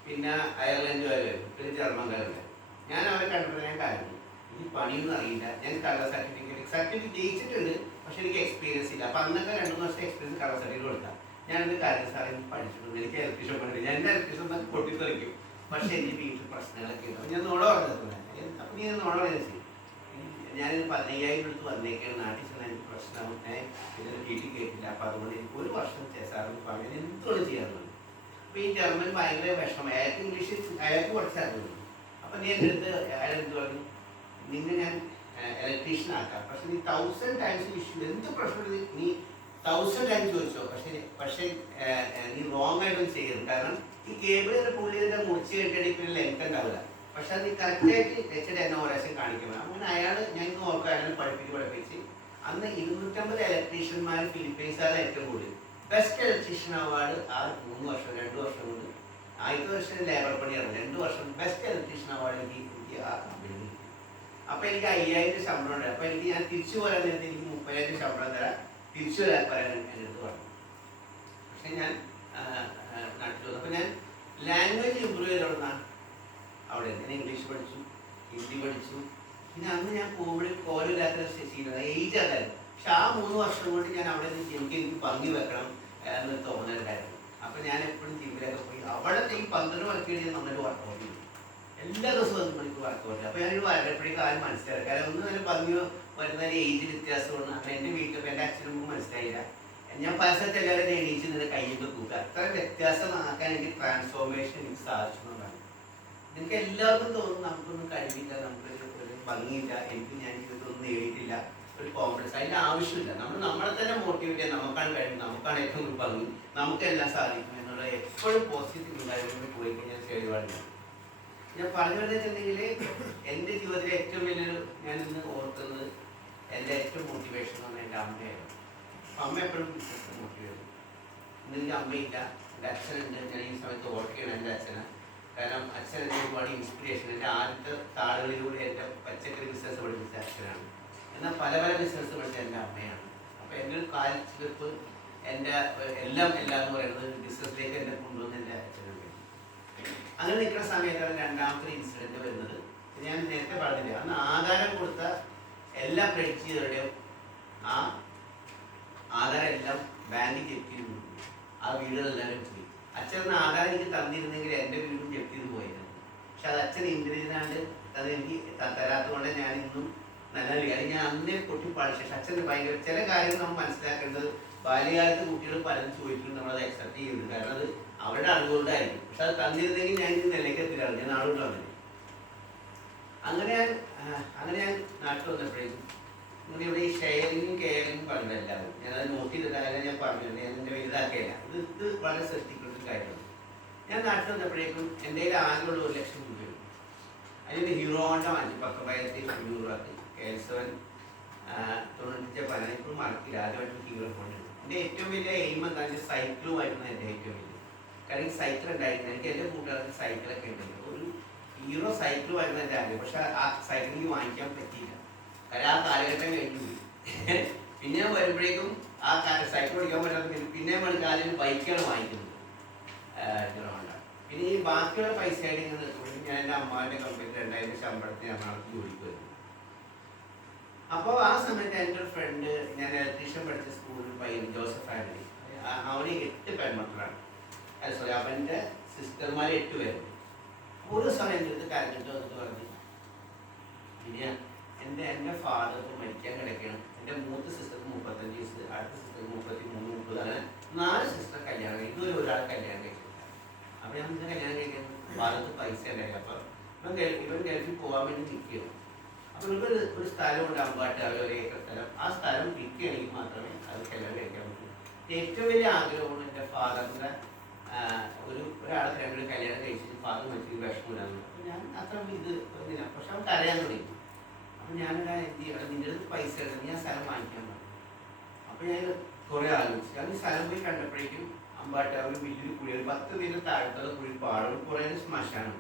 പിന്നെ അയർലൻഡുകാരുമായിരുന്നു, പിന്നെ ജർമ്മൻകാരുമായിരുന്നു. ഞാൻ അവരെ കണ്ടപ്പോൾ ഞാൻ കാര്യം എനിക്ക് പണിയൊന്നും അറിയില്ല, ഞാൻ കളർ സർട്ടിഫിക്കറ്റ് ജയിച്ചിട്ടുണ്ട്, പക്ഷെ എനിക്ക് എക്സ്പീരിയൻസ് ഇല്ല. അപ്പം അന്നൊക്കെ 2-3 വർഷം എക്സ്പീരിയൻസ് കളർ സർട്ടിഫിക്കറ്റ് കൊടുക്കാം. ഞാനൊരു കാര്യം സാറേ എനിക്ക് പഠിച്ചിട്ടുണ്ട്, എനിക്ക് ഇലക്ട്രീഷ്യൻ പണിയില്ല, ഞാൻ എൻ്റെ ഇലക്ട്രീഷ്യൻ എന്നൊക്കെ പൊട്ടിത്തെറിക്കും. പക്ഷേ എനിക്ക് വീട്ടിൽ പ്രശ്നങ്ങളൊക്കെ ഉണ്ട്. ഞാൻ നോട പറഞ്ഞത്, അപ്പം നീ നോട പറഞ്ഞു ഞാനിത് 15,000 എടുത്ത് വന്നേക്കാണ്, നാട്ടിൽ ചെന്നാൽ എനിക്ക് പ്രശ്നം, പിന്നെ വീട്ടിൽ കേട്ടില്ല. അപ്പം അതുകൊണ്ട് എനിക്ക് ഒരു വർഷം സാറിന് പറഞ്ഞാൽ എന്തുകൊണ്ട് ചെയ്യാറുണ്ട്. അപ്പോൾ ഈ ജർമ്മൻ ഭയങ്കര വിഷമം, അയാൾക്ക് ഇംഗ്ലീഷ് അയാൾക്ക് പഠിച്ചായിരുന്നു. അപ്പം നീ എൻ്റെ അടുത്ത് അയാളെന്ത് പറഞ്ഞു, നിന്നെ ഞാൻ ഇലക്ട്രീഷ്യൻ ആക്കാം, പക്ഷെ നീ 1000 ടൈംസ് ഇഷ്യൂ, എന്ത് പ്രശ്നം നീ 1000 ടൈംസ് ചോദിച്ചോ, പക്ഷേ നീ റോങ് ആയിട്ടൊന്നും ചെയ്യരുത്. കാരണം ഈ കേബിൾ പുള്ളിയുടെ മുറിച്ച് കേട്ടിട്ട് പിന്നെ ലെങ്ത് ഉണ്ടാവില്ല. പക്ഷെ അത് നീ കറക്റ്റായിട്ട് വെച്ചിട്ട് എന്നെ ഓരോ കാണിക്കണം. അങ്ങനെ അയാൾ ഞാൻ നോക്കാം, അയാൾ പഠിപ്പിച്ച് അന്ന് 250 ഇലക്ട്രീഷ്യന്മാർ ഫിലിപ്പീൻസാണ് ഏറ്റവും കൂടുതൽ. ബെസ്റ്റ് ഇലക്ട്രീഷ്യൻ അവാർഡ് ആ 2 വർഷം കൊണ്ട്, ആദ്യത്തെ വർഷം ലേബർ പണിയാണ്, 2 വർഷം ബെസ്റ്റ് ഇലക്ട്രീഷ്യൻ അവാർഡ് എനിക്ക് ആ കമ്പനി. അപ്പോൾ എനിക്ക് 5,000 ശമ്പളം ഉണ്ട്. അപ്പോൾ ഞാൻ തിരിച്ചു പോരാൻ നേരത്തെ എനിക്ക് 30,000 ശമ്പളം തരാം, തിരിച്ചു വരാൻ പറയാൻ എൻ്റെ അടുത്ത് പറഞ്ഞു. പക്ഷെ ഞാൻ നാട്ടിൽ വന്നു. അപ്പോൾ ഞാൻ ലാംഗ്വേജ് ഇമ്പ്രൂവ് ചെയ്തോളാം. അവിടെ ഞാൻ ഇംഗ്ലീഷ് പഠിച്ചു, ഹിന്ദി പഠിച്ചു. പിന്നെ അന്ന് ഞാൻ പോകുമ്പോഴും കോലില്ലാത്ത ശീലം, ഏജ് അതായിരുന്നു. പക്ഷെ ആ 3 വർഷം കൊണ്ട് ഞാൻ അവിടെ എനിക്ക് പങ്കു വെക്കണം എന്നൊരു തോന്നലുണ്ടായിരുന്നു. അപ്പോൾ ഞാൻ എപ്പോഴും ജിമ്മിലൊക്കെ പോയി അവിടെ ഈ 12 മണിക്കൂർ നന്നായിട്ട് വർക്കൗട്ട് ചെയ്തു. എല്ലാ ദിവസവും 10 മണിക്കൂർ വർക്കൗട്ട് ചെയ്തു. അപ്പോൾ ഞാനൊരു വരപ്പോഴേക്കും ആരും മനസ്സിലായി. കാരണം ഒന്നും തന്നെ പങ്കു വരുന്ന ഏജ് വ്യത്യാസമാണ്. അങ്ങനെ എൻ്റെ വീട്ടിൽ എൻ്റെ അച്ഛനും മനസ്സിലായില്ല. ഞാൻ പല സ്ഥലത്ത് എല്ലാവരും എണീച്ച് നിന്ന് കയ്യൊക്കെ കൂട്ടുക. അത്ര വ്യത്യാസമാക്കാൻ എനിക്ക് ട്രാൻസ്ഫോർമേഷൻ എനിക്ക് സാധിച്ചെന്നുള്ളതാണ്. നിങ്ങൾക്ക് എല്ലാവർക്കും തോന്നുന്നു നമുക്കൊന്നും കഴിവില്ല, നമുക്ക് ഒരു ഭംഗിയില്ല, എനിക്ക് ഞാൻ ജീവിതത്തിലൊന്നും നേടിയിട്ടില്ല, ഒരു കോൺഫിഡൻസ്. അതിൻ്റെ ആവശ്യമില്ല. നമ്മളെ തന്നെ മോട്ടിവേറ്റ് ചെയ്യാൻ നമുക്കാണ് കഴിയും, നമുക്കാണ് ഏറ്റവും ഒരു ഭംഗി, നമുക്കെല്ലാം സാധിക്കും എന്നുള്ള എപ്പോഴും പോസിറ്റീവ് ഉണ്ടായിരുന്നു. പോയി കഴിഞ്ഞാൽ ചെടിപാടില്ല. ഞാൻ പറഞ്ഞു വെച്ചിട്ടുണ്ടെങ്കിൽ എൻ്റെ ജീവിതത്തിലെ ഏറ്റവും വലിയൊരു ഞാൻ ഇന്ന് ഓർക്കുന്നത് എൻ്റെ ഏറ്റവും മോട്ടിവേഷൻ എന്ന് പറഞ്ഞാൽ എൻ്റെ അമ്മയായിരുന്നു. അമ്മ എപ്പോഴും ബിസിനസ് മോട്ടിവേറ്റ്. ഇന്ന് എനിക്ക് അമ്മയില്ല, എൻ്റെ അച്ഛനുണ്ട്. ഞാൻ ഈ സമയത്ത് ഓർക്കുകയാണ് എൻ്റെ അച്ഛനെ. കാരണം അച്ഛൻ എൻ്റെ ഒരുപാട് ഇൻസ്പിറേഷൻ. എൻ്റെ ആദ്യത്തെ താളുകളിലൂടെ എൻ്റെ പച്ചക്കറി ബിസിനസ് പഠിപ്പിച്ച അച്ഛനാണ്. എന്നാൽ പല ബിസിനസ് പഠിച്ച എൻ്റെ അമ്മയാണ്. അപ്പോൾ എൻ്റെ ഒരു കാൽച്ചെറുപ്പ്, എൻ്റെ എല്ലാം എന്ന് പറയുന്നത് ബിസിനസ്സിലേക്ക് എന്നെ കൊണ്ടുവന്ന് എൻ്റെ അച്ഛനുണ്ട്. അങ്ങനെ നിൽക്കുന്ന സമയത്താണ് രണ്ടാമത്തെ ഇൻസിഡൻറ്റ് വരുന്നത്. ഞാൻ നേരത്തെ പറഞ്ഞില്ല, അന്ന് ആധാരം കൊടുത്ത എല്ലാ പ്രെഡിക്റ്റ് ചെയ്തവരുടെയും ആ ആധാരം എല്ലാം ബാങ്കിൽ ജപ്തി ചെയ്തു. ആ വീടുകളെല്ലാവരും പോയി. അച്ഛൻ ആധാരം എനിക്ക് തന്നിരുന്നെങ്കിൽ എൻ്റെ വീടും ജപ്തി ചെയ്ത് പോയിരുന്നു. പക്ഷെ അത് അച്ഛൻ ഇന്ത്യയിലാണ്ട് അത് എനിക്ക് തരാത്തത് കൊണ്ട് ഞാൻ ഇന്നും നല്ല കാര്യം ഞാൻ അന്നേ പൊട്ടി പഠിച്ചു. അച്ഛന് ഭയങ്കര ചില കാര്യങ്ങൾ നമ്മൾ മനസ്സിലാക്കേണ്ടത്, ബാല്യകാലത്ത് കുട്ടികൾ പലരും ചോദിച്ചിട്ടുണ്ട്, നമ്മളത് അക്സെപ്റ്റ് ചെയ്തു. കാരണം അത് അവരുടെ അറിവുകൊണ്ടായിരിക്കും. പക്ഷെ അത് തന്നിരുന്നെങ്കിൽ ഞാൻ ഇന്ന് നിലയ്ക്ക് എത്തില്ലായിരുന്നു, ഞാൻ നാളുകൊണ്ട് വന്നില്ല. അങ്ങനെ ഞാൻ നാട്ടിൽ വന്നപ്പോഴേക്കും ഇങ്ങനെ ഇവിടെ ഈ ഷെയറിങ്ങും കെയറിങ്ങും പറഞ്ഞില്ല എല്ലാവരും. ഞാനത് നോട്ട് ചെയ്തിട്ടായാലും ഞാൻ പറഞ്ഞിട്ടുണ്ട്, ഞാൻ എൻ്റെ വലുതാക്കിയില്ല. ഇത് വളരെ ശ്രദ്ധിക്കുന്ന കാര്യമാണ്. ഞാൻ നാട്ടിൽ വന്നപ്പോഴേക്കും എൻ്റെ കയ്യിൽ ആകെയുള്ള 1,00,000 രൂപയുണ്ട്. അതിന് ഹീറോ ഹോണ്ട വാങ്ങിച്ചു 19,500 രൂപക്ക്. KL7 95 പല ഇപ്പോഴും മറക്കില്ല. ആദ്യമായിട്ട് ഹീറോ ഹോണ്ട. എൻ്റെ ഏറ്റവും വലിയ എയിം എന്താണെന്ന് വെച്ചാൽ സൈക്കിളുമായിരുന്നു എൻ്റെ ഏറ്റവും വലിയ. കാരണം ഈ സൈക്കിൾ ഉണ്ടായിരുന്നു. എനിക്ക് എൻ്റെ കൂട്ടുകാർക്ക് സൈക്കിളൊക്കെ ഉണ്ടല്ലോ. ഒരു ഹീറോ സൈക്കിളുമായിരുന്നു എൻ്റെ ആദ്യം. പക്ഷെ ആ സൈക്കിൾ എനിക്ക് വാങ്ങിക്കാൻ പറ്റിയില്ല. കാരണം ആ കാലഘട്ടം കഴിഞ്ഞു പോയി. പിന്നെ വരുമ്പോഴേക്കും ആ സൈക്കിൾ ഓടിക്കാൻ പറ്റാത്ത പിന്നെ കാലം ബൈക്കുകൾ വാങ്ങിക്കുന്നത് ഹീറോ ഹോണ്ട. പിന്നെ ഈ ബാക്കിയുള്ള പൈസ ആയിട്ട് ഇങ്ങനെ നിൽക്കുമ്പോഴേക്കും ഞാൻ എൻ്റെ അമ്മാവിൻ്റെ കമ്പനി 2,000 ശമ്പളത്തിന് എറണാകുളത്ത് ജോലിക്ക് വരുന്നു. അപ്പോൾ ആ സമയത്ത് എൻ്റെ ഒരു ഫ്രണ്ട്, ഞാൻ ഇലക്ട്രീഷ്യൻ പഠിച്ച സ്കൂളിൽ പയ്യൻ ജോസഫ് ആൻ്റണി, അവന് 8 പെൺമക്കളാണ്. സോറി, അവൻ്റെ സിസ്റ്റർമാർ 8 പേരുണ്ട്. ഒരു സമയം എൻ്റെ അടുത്ത് കരഞ്ഞിട്ട് വന്നിട്ട് പറഞ്ഞു, പിന്നെ എൻ്റെ ഫാദർ മരിക്കാൻ കിടക്കണം. എൻ്റെ മൂത്ത സിസ്റ്റർക്ക് 35 വയസ്സ്, അടുത്ത സിസ്റ്റർക്ക് 33, 30, അങ്ങനെ 4 സിസ്റ്റർ കല്യാണം കഴിക്കും. ഇതുവരെ ഒരാൾ കല്യാണം കഴിക്കില്ല. അപ്പോൾ ഞാൻ കല്യാണം കഴിക്കാൻ ഭാഗത്ത് പൈസ ഉണ്ടായില്ല. അപ്പം ഇവൻ ഗൾഫിൽ പോകാൻ വേണ്ടി നിൽക്കുകയാണ്. അപ്പോൾ ഇവർ ഒരു സ്ഥലമുണ്ട്, അമ്പാട്ട്, ഒരു ഏക്കർ സ്ഥലം. ആ സ്ഥലം വിൽക്കുകയാണെങ്കിൽ മാത്രമേ അത് കല്യാണം കഴിക്കാൻ പറ്റൂ. ഏറ്റവും വലിയ ആഗ്രഹമാണ് എൻ്റെ ഫാദറിൻ്റെ ഒരാളെ 2 കല്യാണം കഴിച്ചിട്ട് ഫാദർ മരിച്ചിട്ട് വിഷമില്ലാന്ന്. അപ്പോൾ ഞാൻ അത്ര ഇത് ഒന്നില്ല. പക്ഷെ അവൻ കരയാൻ തുടങ്ങി. അപ്പോൾ ഞാനിവിടെ എന്ത് ചെയ്യണം, നിൻ്റെ അടുത്ത് പൈസ എടുത്ത് ഞാൻ സ്ഥലം വാങ്ങിക്കാൻ പറഞ്ഞു. അപ്പോൾ ഞാൻ കുറേ ആലോചിച്ചു. അത് സ്ഥലം പോയി കണ്ടപ്പോഴേക്കും അമ്പാട്ട് അവർ വലിയൊരു കുഴി, ഒരു 10 മീറ്റർ താഴത്തുള്ള കുഴി, പാടും കുറേ ശ്മശാനം.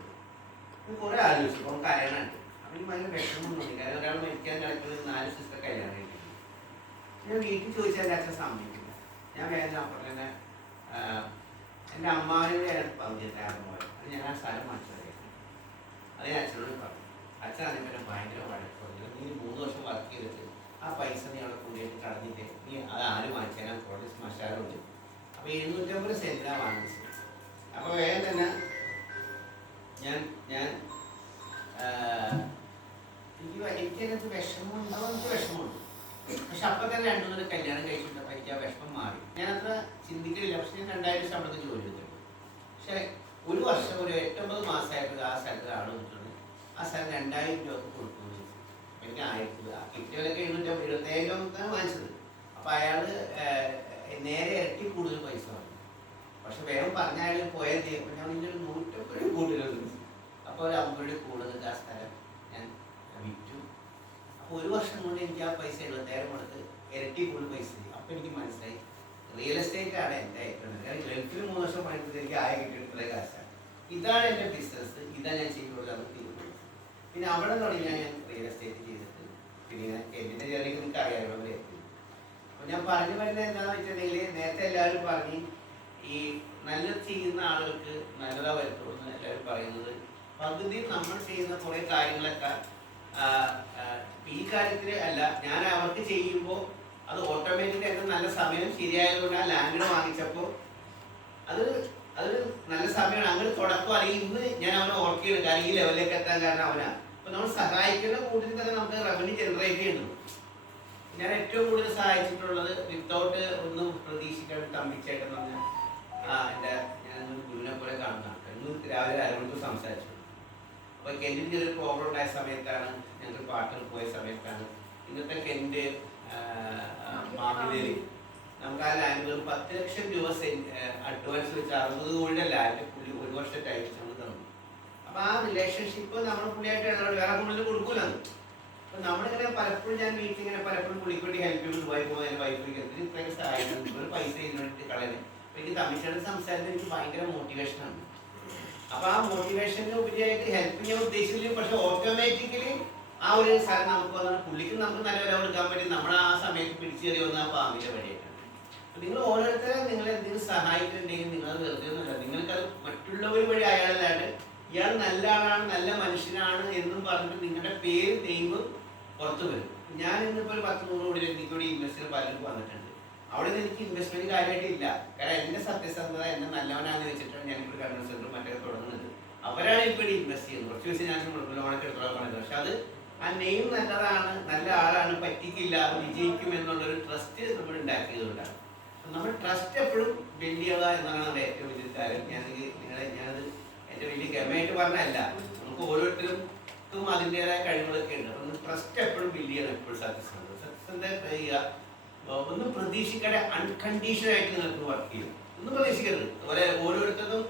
കുറേ ആലോചിച്ചു. അപ്പോൾ കരയണുണ്ട്. അവന് ഭയങ്കര വിഷമം തോന്നി. കാരണം ഒരാൾ മരിക്കാൻ കിടക്കുന്നത് 4 സിസ്റ്റർ കല്യാണം കഴിക്കുന്നു. ഞാൻ വീട്ടിൽ ചോദിച്ചാൽ എൻ്റെ അച്ഛൻ സമ്മതിക്കില്ല. ഞാൻ വേദന അപ്പുറം തന്നെ എൻ്റെ അമ്മാവിനോട് ഞാൻ പറഞ്ഞിട്ടായിരുന്നു. അത് ഞാൻ ആ സ്ഥലം മനസ്സിലാക്കി. അത് ഞാൻ അച്ഛനോട് പറഞ്ഞു. അച്ഛനാണെങ്കിൽ പിന്നെ ഭയങ്കര വഴക്കുണ്ട്. നീ 3 വർഷം വർക്ക് ചെയ്തിട്ട് ആ പൈസ നീ അവിടെ കൊണ്ടുപോയിട്ട് കളഞ്ഞിട്ട് നീ അത് ആര് വാങ്ങിച്ചാൽ കുറച്ച് മസാലുണ്ട്. അപ്പോൾ 750 സെൻറ്റിനാണ് വാങ്ങിച്ചത്. അപ്പോൾ വേഗം തന്നെ ഞാൻ ഞാൻ എനിക്കതിനകത്ത് വിഷമം ഉണ്ടാവും, എനിക്ക് വിഷമമുണ്ട്. പക്ഷെ അപ്പം തന്നെ 2-3 കല്യാണം കഴിച്ചിട്ടപ്പോൾ എനിക്ക് ആ വിഷമം മാറി. ഞാൻ അത്ര ചിന്തിക്കില്ല. പക്ഷെ ഞാൻ 2000 ശമ്പളത്തിൽ ജോലി ചെയ്തിട്ടുണ്ട്. പക്ഷേ ഒരു വർഷം ഒരു 8-9 മാസമായിട്ട് ആ സ്ഥലത്ത് ആൾ വന്നിട്ടുണ്ട്. ആ സ്ഥലം 2000 രൂപ കൊടുക്കുന്നു. എനിക്ക് 1000 കിട്ടിയവരൊക്കെ 775 വാങ്ങിച്ചത്. അപ്പം അയാൾ നേരെ ഇരട്ടി കൂടുതൽ പൈസ വാങ്ങി. പക്ഷെ വേഗം പറഞ്ഞ അയാൾ പോയാൽ ചെയ്യുമ്പോൾ ഞാൻ ഇതിൻ്റെ ഒരു 150 കൂടുതലുണ്ട്. അപ്പോൾ ഒരു 50 രൂപ കൂടുതൽ ആ സ്ഥലം ഞാൻ വിറ്റു. അപ്പോൾ ഒരു വർഷം കൊണ്ട് എനിക്ക് ആ പൈസ 70,000 കൊടുത്ത് ഇരട്ടി കൂടുതൽ പൈസ ചെയ്യും. അപ്പോൾ എനിക്ക് മനസ്സിലായി റിയൽ എസ്റ്റേറ്റ് ആണ് എൻ്റെ ഏറ്റവും ഞാൻ ഗൾഫിൽ 3 വർഷം പണിയെടുത്ത് എനിക്ക് കിട്ടിയിട്ടുള്ള കാശാണ്. ഇതാണ് എൻ്റെ ബിസിനസ്, ഇതാണ് ഞാൻ ചെയ്തുകൊടുക്കാമെന്ന് തീരുമാനിച്ചു. പിന്നെ അവിടെ തുടങ്ങി ഞാൻ റിയൽ എസ്റ്റേറ്റ് ചെയ്തിട്ട് പിന്നെ എൻ്റെ ജേർണി നിങ്ങൾക്ക് അറിയാമല്ലോ അവിടെ എത്തി. അപ്പോൾ ഞാൻ പറഞ്ഞു വരുന്നത് എന്താണെന്ന് വെച്ചിട്ടുണ്ടെങ്കിൽ നേരത്തെ എല്ലാവരും പറഞ്ഞ് ഈ നല്ലത് ചെയ്യുന്ന ആളുകൾക്ക് നല്ലതാ വരുത്തുള്ളൂ എന്ന് എല്ലാവരും പറയുന്നത്. പകുതി നമ്മൾ ചെയ്യുന്ന കുറേ കാര്യങ്ങളൊക്കെ ഈ കാര്യത്തിൽ അല്ല, ഞാൻ അവർക്ക് ചെയ്യുമ്പോൾ അത് ഓട്ടോമാറ്റിക്കലി എൻ്റെ നല്ല സമയം ശരിയായതുകൊണ്ട് ആ ലാൻഡ് വാങ്ങിച്ചപ്പോൾ അതൊരു നല്ല സമയമാണ്. അങ്ങനെ തുടക്കം അല്ലെങ്കിൽ ഇന്ന് ഞാൻ അവനെ വർക്ക് ചെയ്യണം കാരണം ഈ ലെവലിലേക്ക് എത്താൻ കാരണം അവനാണ്. അപ്പോൾ നമ്മൾ സഹായിക്കുന്ന കൂടുതൽ തന്നെ നമുക്ക് റവന്യൂ ജനറേറ്റ് ചെയ്യുന്നു. ഞാൻ ഏറ്റവും കൂടുതൽ സഹായിച്ചിട്ടുള്ളത് വിത്തൗട്ട് ഒന്നും പ്രതീക്ഷിക്കാണ്ട് തമ്പിച്ചേട്ടൻ എന്ന് പറഞ്ഞാൽ എൻ്റെ ഞാൻ ഗുരുവിനെ പോലെ കാണുന്നതാണ്. ഇന്ന് രാവിലെ അരമണിക്കൂർ സംസാരിച്ചു. അപ്പോൾ കെൻറ്റിന് ചെറിയൊരു പ്രോബ്ലം ഉണ്ടായ സമയത്താണ്, ഞങ്ങൾക്ക് പാട്ടിൽ പോയ സമയത്താണ്. ഇന്നത്തെ കെൻറ്റ് മാമിലേരി നമുക്ക് ആ ലാൻഡ് 10 ലക്ഷം രൂപ അഡ്വാൻസ് വെച്ച് 60 കോടിയുടെ ലാൻഡ് പുള്ളി ഒരു വർഷം ടൈം നമ്മൾ തന്നു. അപ്പോൾ ആ റിലേഷൻഷിപ്പ് നമ്മൾ പുള്ളിയായിട്ട് വേറെ കൂടുതൽ കൊടുക്കൂലെന്ന്. അപ്പോൾ നമ്മളിങ്ങനെ പലപ്പോഴും ഞാൻ വീട്ടിലിങ്ങനെ പലപ്പോഴും പുള്ളിക്ക് വേണ്ടി ഹെൽപ്പ് ചെയ്ത് ദുബായി പോകുന്ന എൻ്റെ വൈഫിലേക്ക് ഇത്രയൊക്കെ സഹായിക്കുന്നു. ഒരു പൈസ ഇതിനോട്ട് കളയുന്നത്. അപ്പോൾ എനിക്ക് തമിഴ്നാട് സംസാരിക്കുന്നത് എനിക്ക് ഭയങ്കര മോട്ടിവേഷനാണ്. അപ്പോൾ ആ മോട്ടിവേഷന് ഉപരിയായിട്ട് ഹെൽപ്പ് ചെയ്യാൻ ഉദ്ദേശിച്ചില്ല. പക്ഷെ ഓട്ടോമാറ്റിക്കലി ആ ഒരു സ്ഥലം നമുക്ക് വന്നാൽ പുള്ളിക്ക് നമുക്ക് നല്ല വില കൊടുക്കാൻ പറ്റും. നമ്മൾ ആ സമയത്ത് പിടിച്ചു കയറി വന്ന ആ പാമ്പിൻ്റെ വഴിയായിട്ടാണ്. നിങ്ങൾ ഓരോരുത്തരും നിങ്ങൾ എന്തെങ്കിലും സഹായിക്കുന്നുണ്ടെങ്കിൽ നിങ്ങളത് വെറുതെ ഒന്നുമില്ല, നിങ്ങൾക്കത് മറ്റുള്ളവർ വഴി അയാളല്ലാണ്ട് ഇയാൾ നല്ല ആളാണ് നല്ല മനുഷ്യനാണ് എന്നും പറഞ്ഞിട്ട് നിങ്ങളുടെ പേര് നെയ്മ് പുറത്തു വരും. ഞാൻ ഇന്നിപ്പോൾ ഒരു 10-100 കോടി എനിക്കൂടി ഇൻവെസ്റ്റർ പലരും വന്നിട്ടുണ്ട്. അവിടെ നിന്ന് എനിക്ക് ഇൻവെസ്റ്റ്മെന്റ് കാര്യമായിട്ടില്ല. കാരണം എൻ്റെ സത്യസന്ധത എന്നെ നല്ലവനാന്ന് വെച്ചിട്ടാണ് ഞാനിപ്പോൾ കൺവെൻഷൻ സെന്റർ മറ്റൊക്കെ തുടങ്ങുന്നത്. അവരാണ് ഇപ്പോൾ ഇൻവെസ്റ്റ് ചെയ്യുന്നത്. കുറച്ച് ദിവസം ഞാൻ ലോണൊക്കെ എടുത്തോളാൻ പറഞ്ഞത്. പക്ഷെ അത് ആ നെയിം നല്ലതാണ്, നല്ല ആളാണ്, പറ്റിക്കില്ല, വിജയിക്കും എന്നുള്ളൊരു ട്രസ്റ്റ് നമ്മൾ ഉണ്ടാക്കിയതുകൊണ്ടാണ്. നമ്മൾ ട്രസ്റ്റ് എപ്പോഴും ബിൽഡ് ചെയ്യുക എന്നാണ് നമ്മുടെ ഏറ്റവും വലിയ കാര്യം. ഞാനത് എൻ്റെ വലിയ ഗമയായിട്ട് പറഞ്ഞതല്ല. നമുക്ക് ഓരോരുത്തർക്കും അതിൻ്റെതായ കഴിവുകളൊക്കെ ഉണ്ട്. അപ്പം ട്രസ്റ്റ് എപ്പോഴും ബിൽഡ് ചെയ്യണം. എപ്പോഴും സത്യസന്ധത ചെയ്യുക. ഒന്നും പ്രതീക്ഷിക്കാതെ അൺകണ്ടീഷനായിട്ട് നിങ്ങൾക്ക് വർക്ക് ചെയ്യും. ഒന്നും പ്രതീക്ഷിക്കരുത്. അതുപോലെ ഓരോരുത്തർക്കും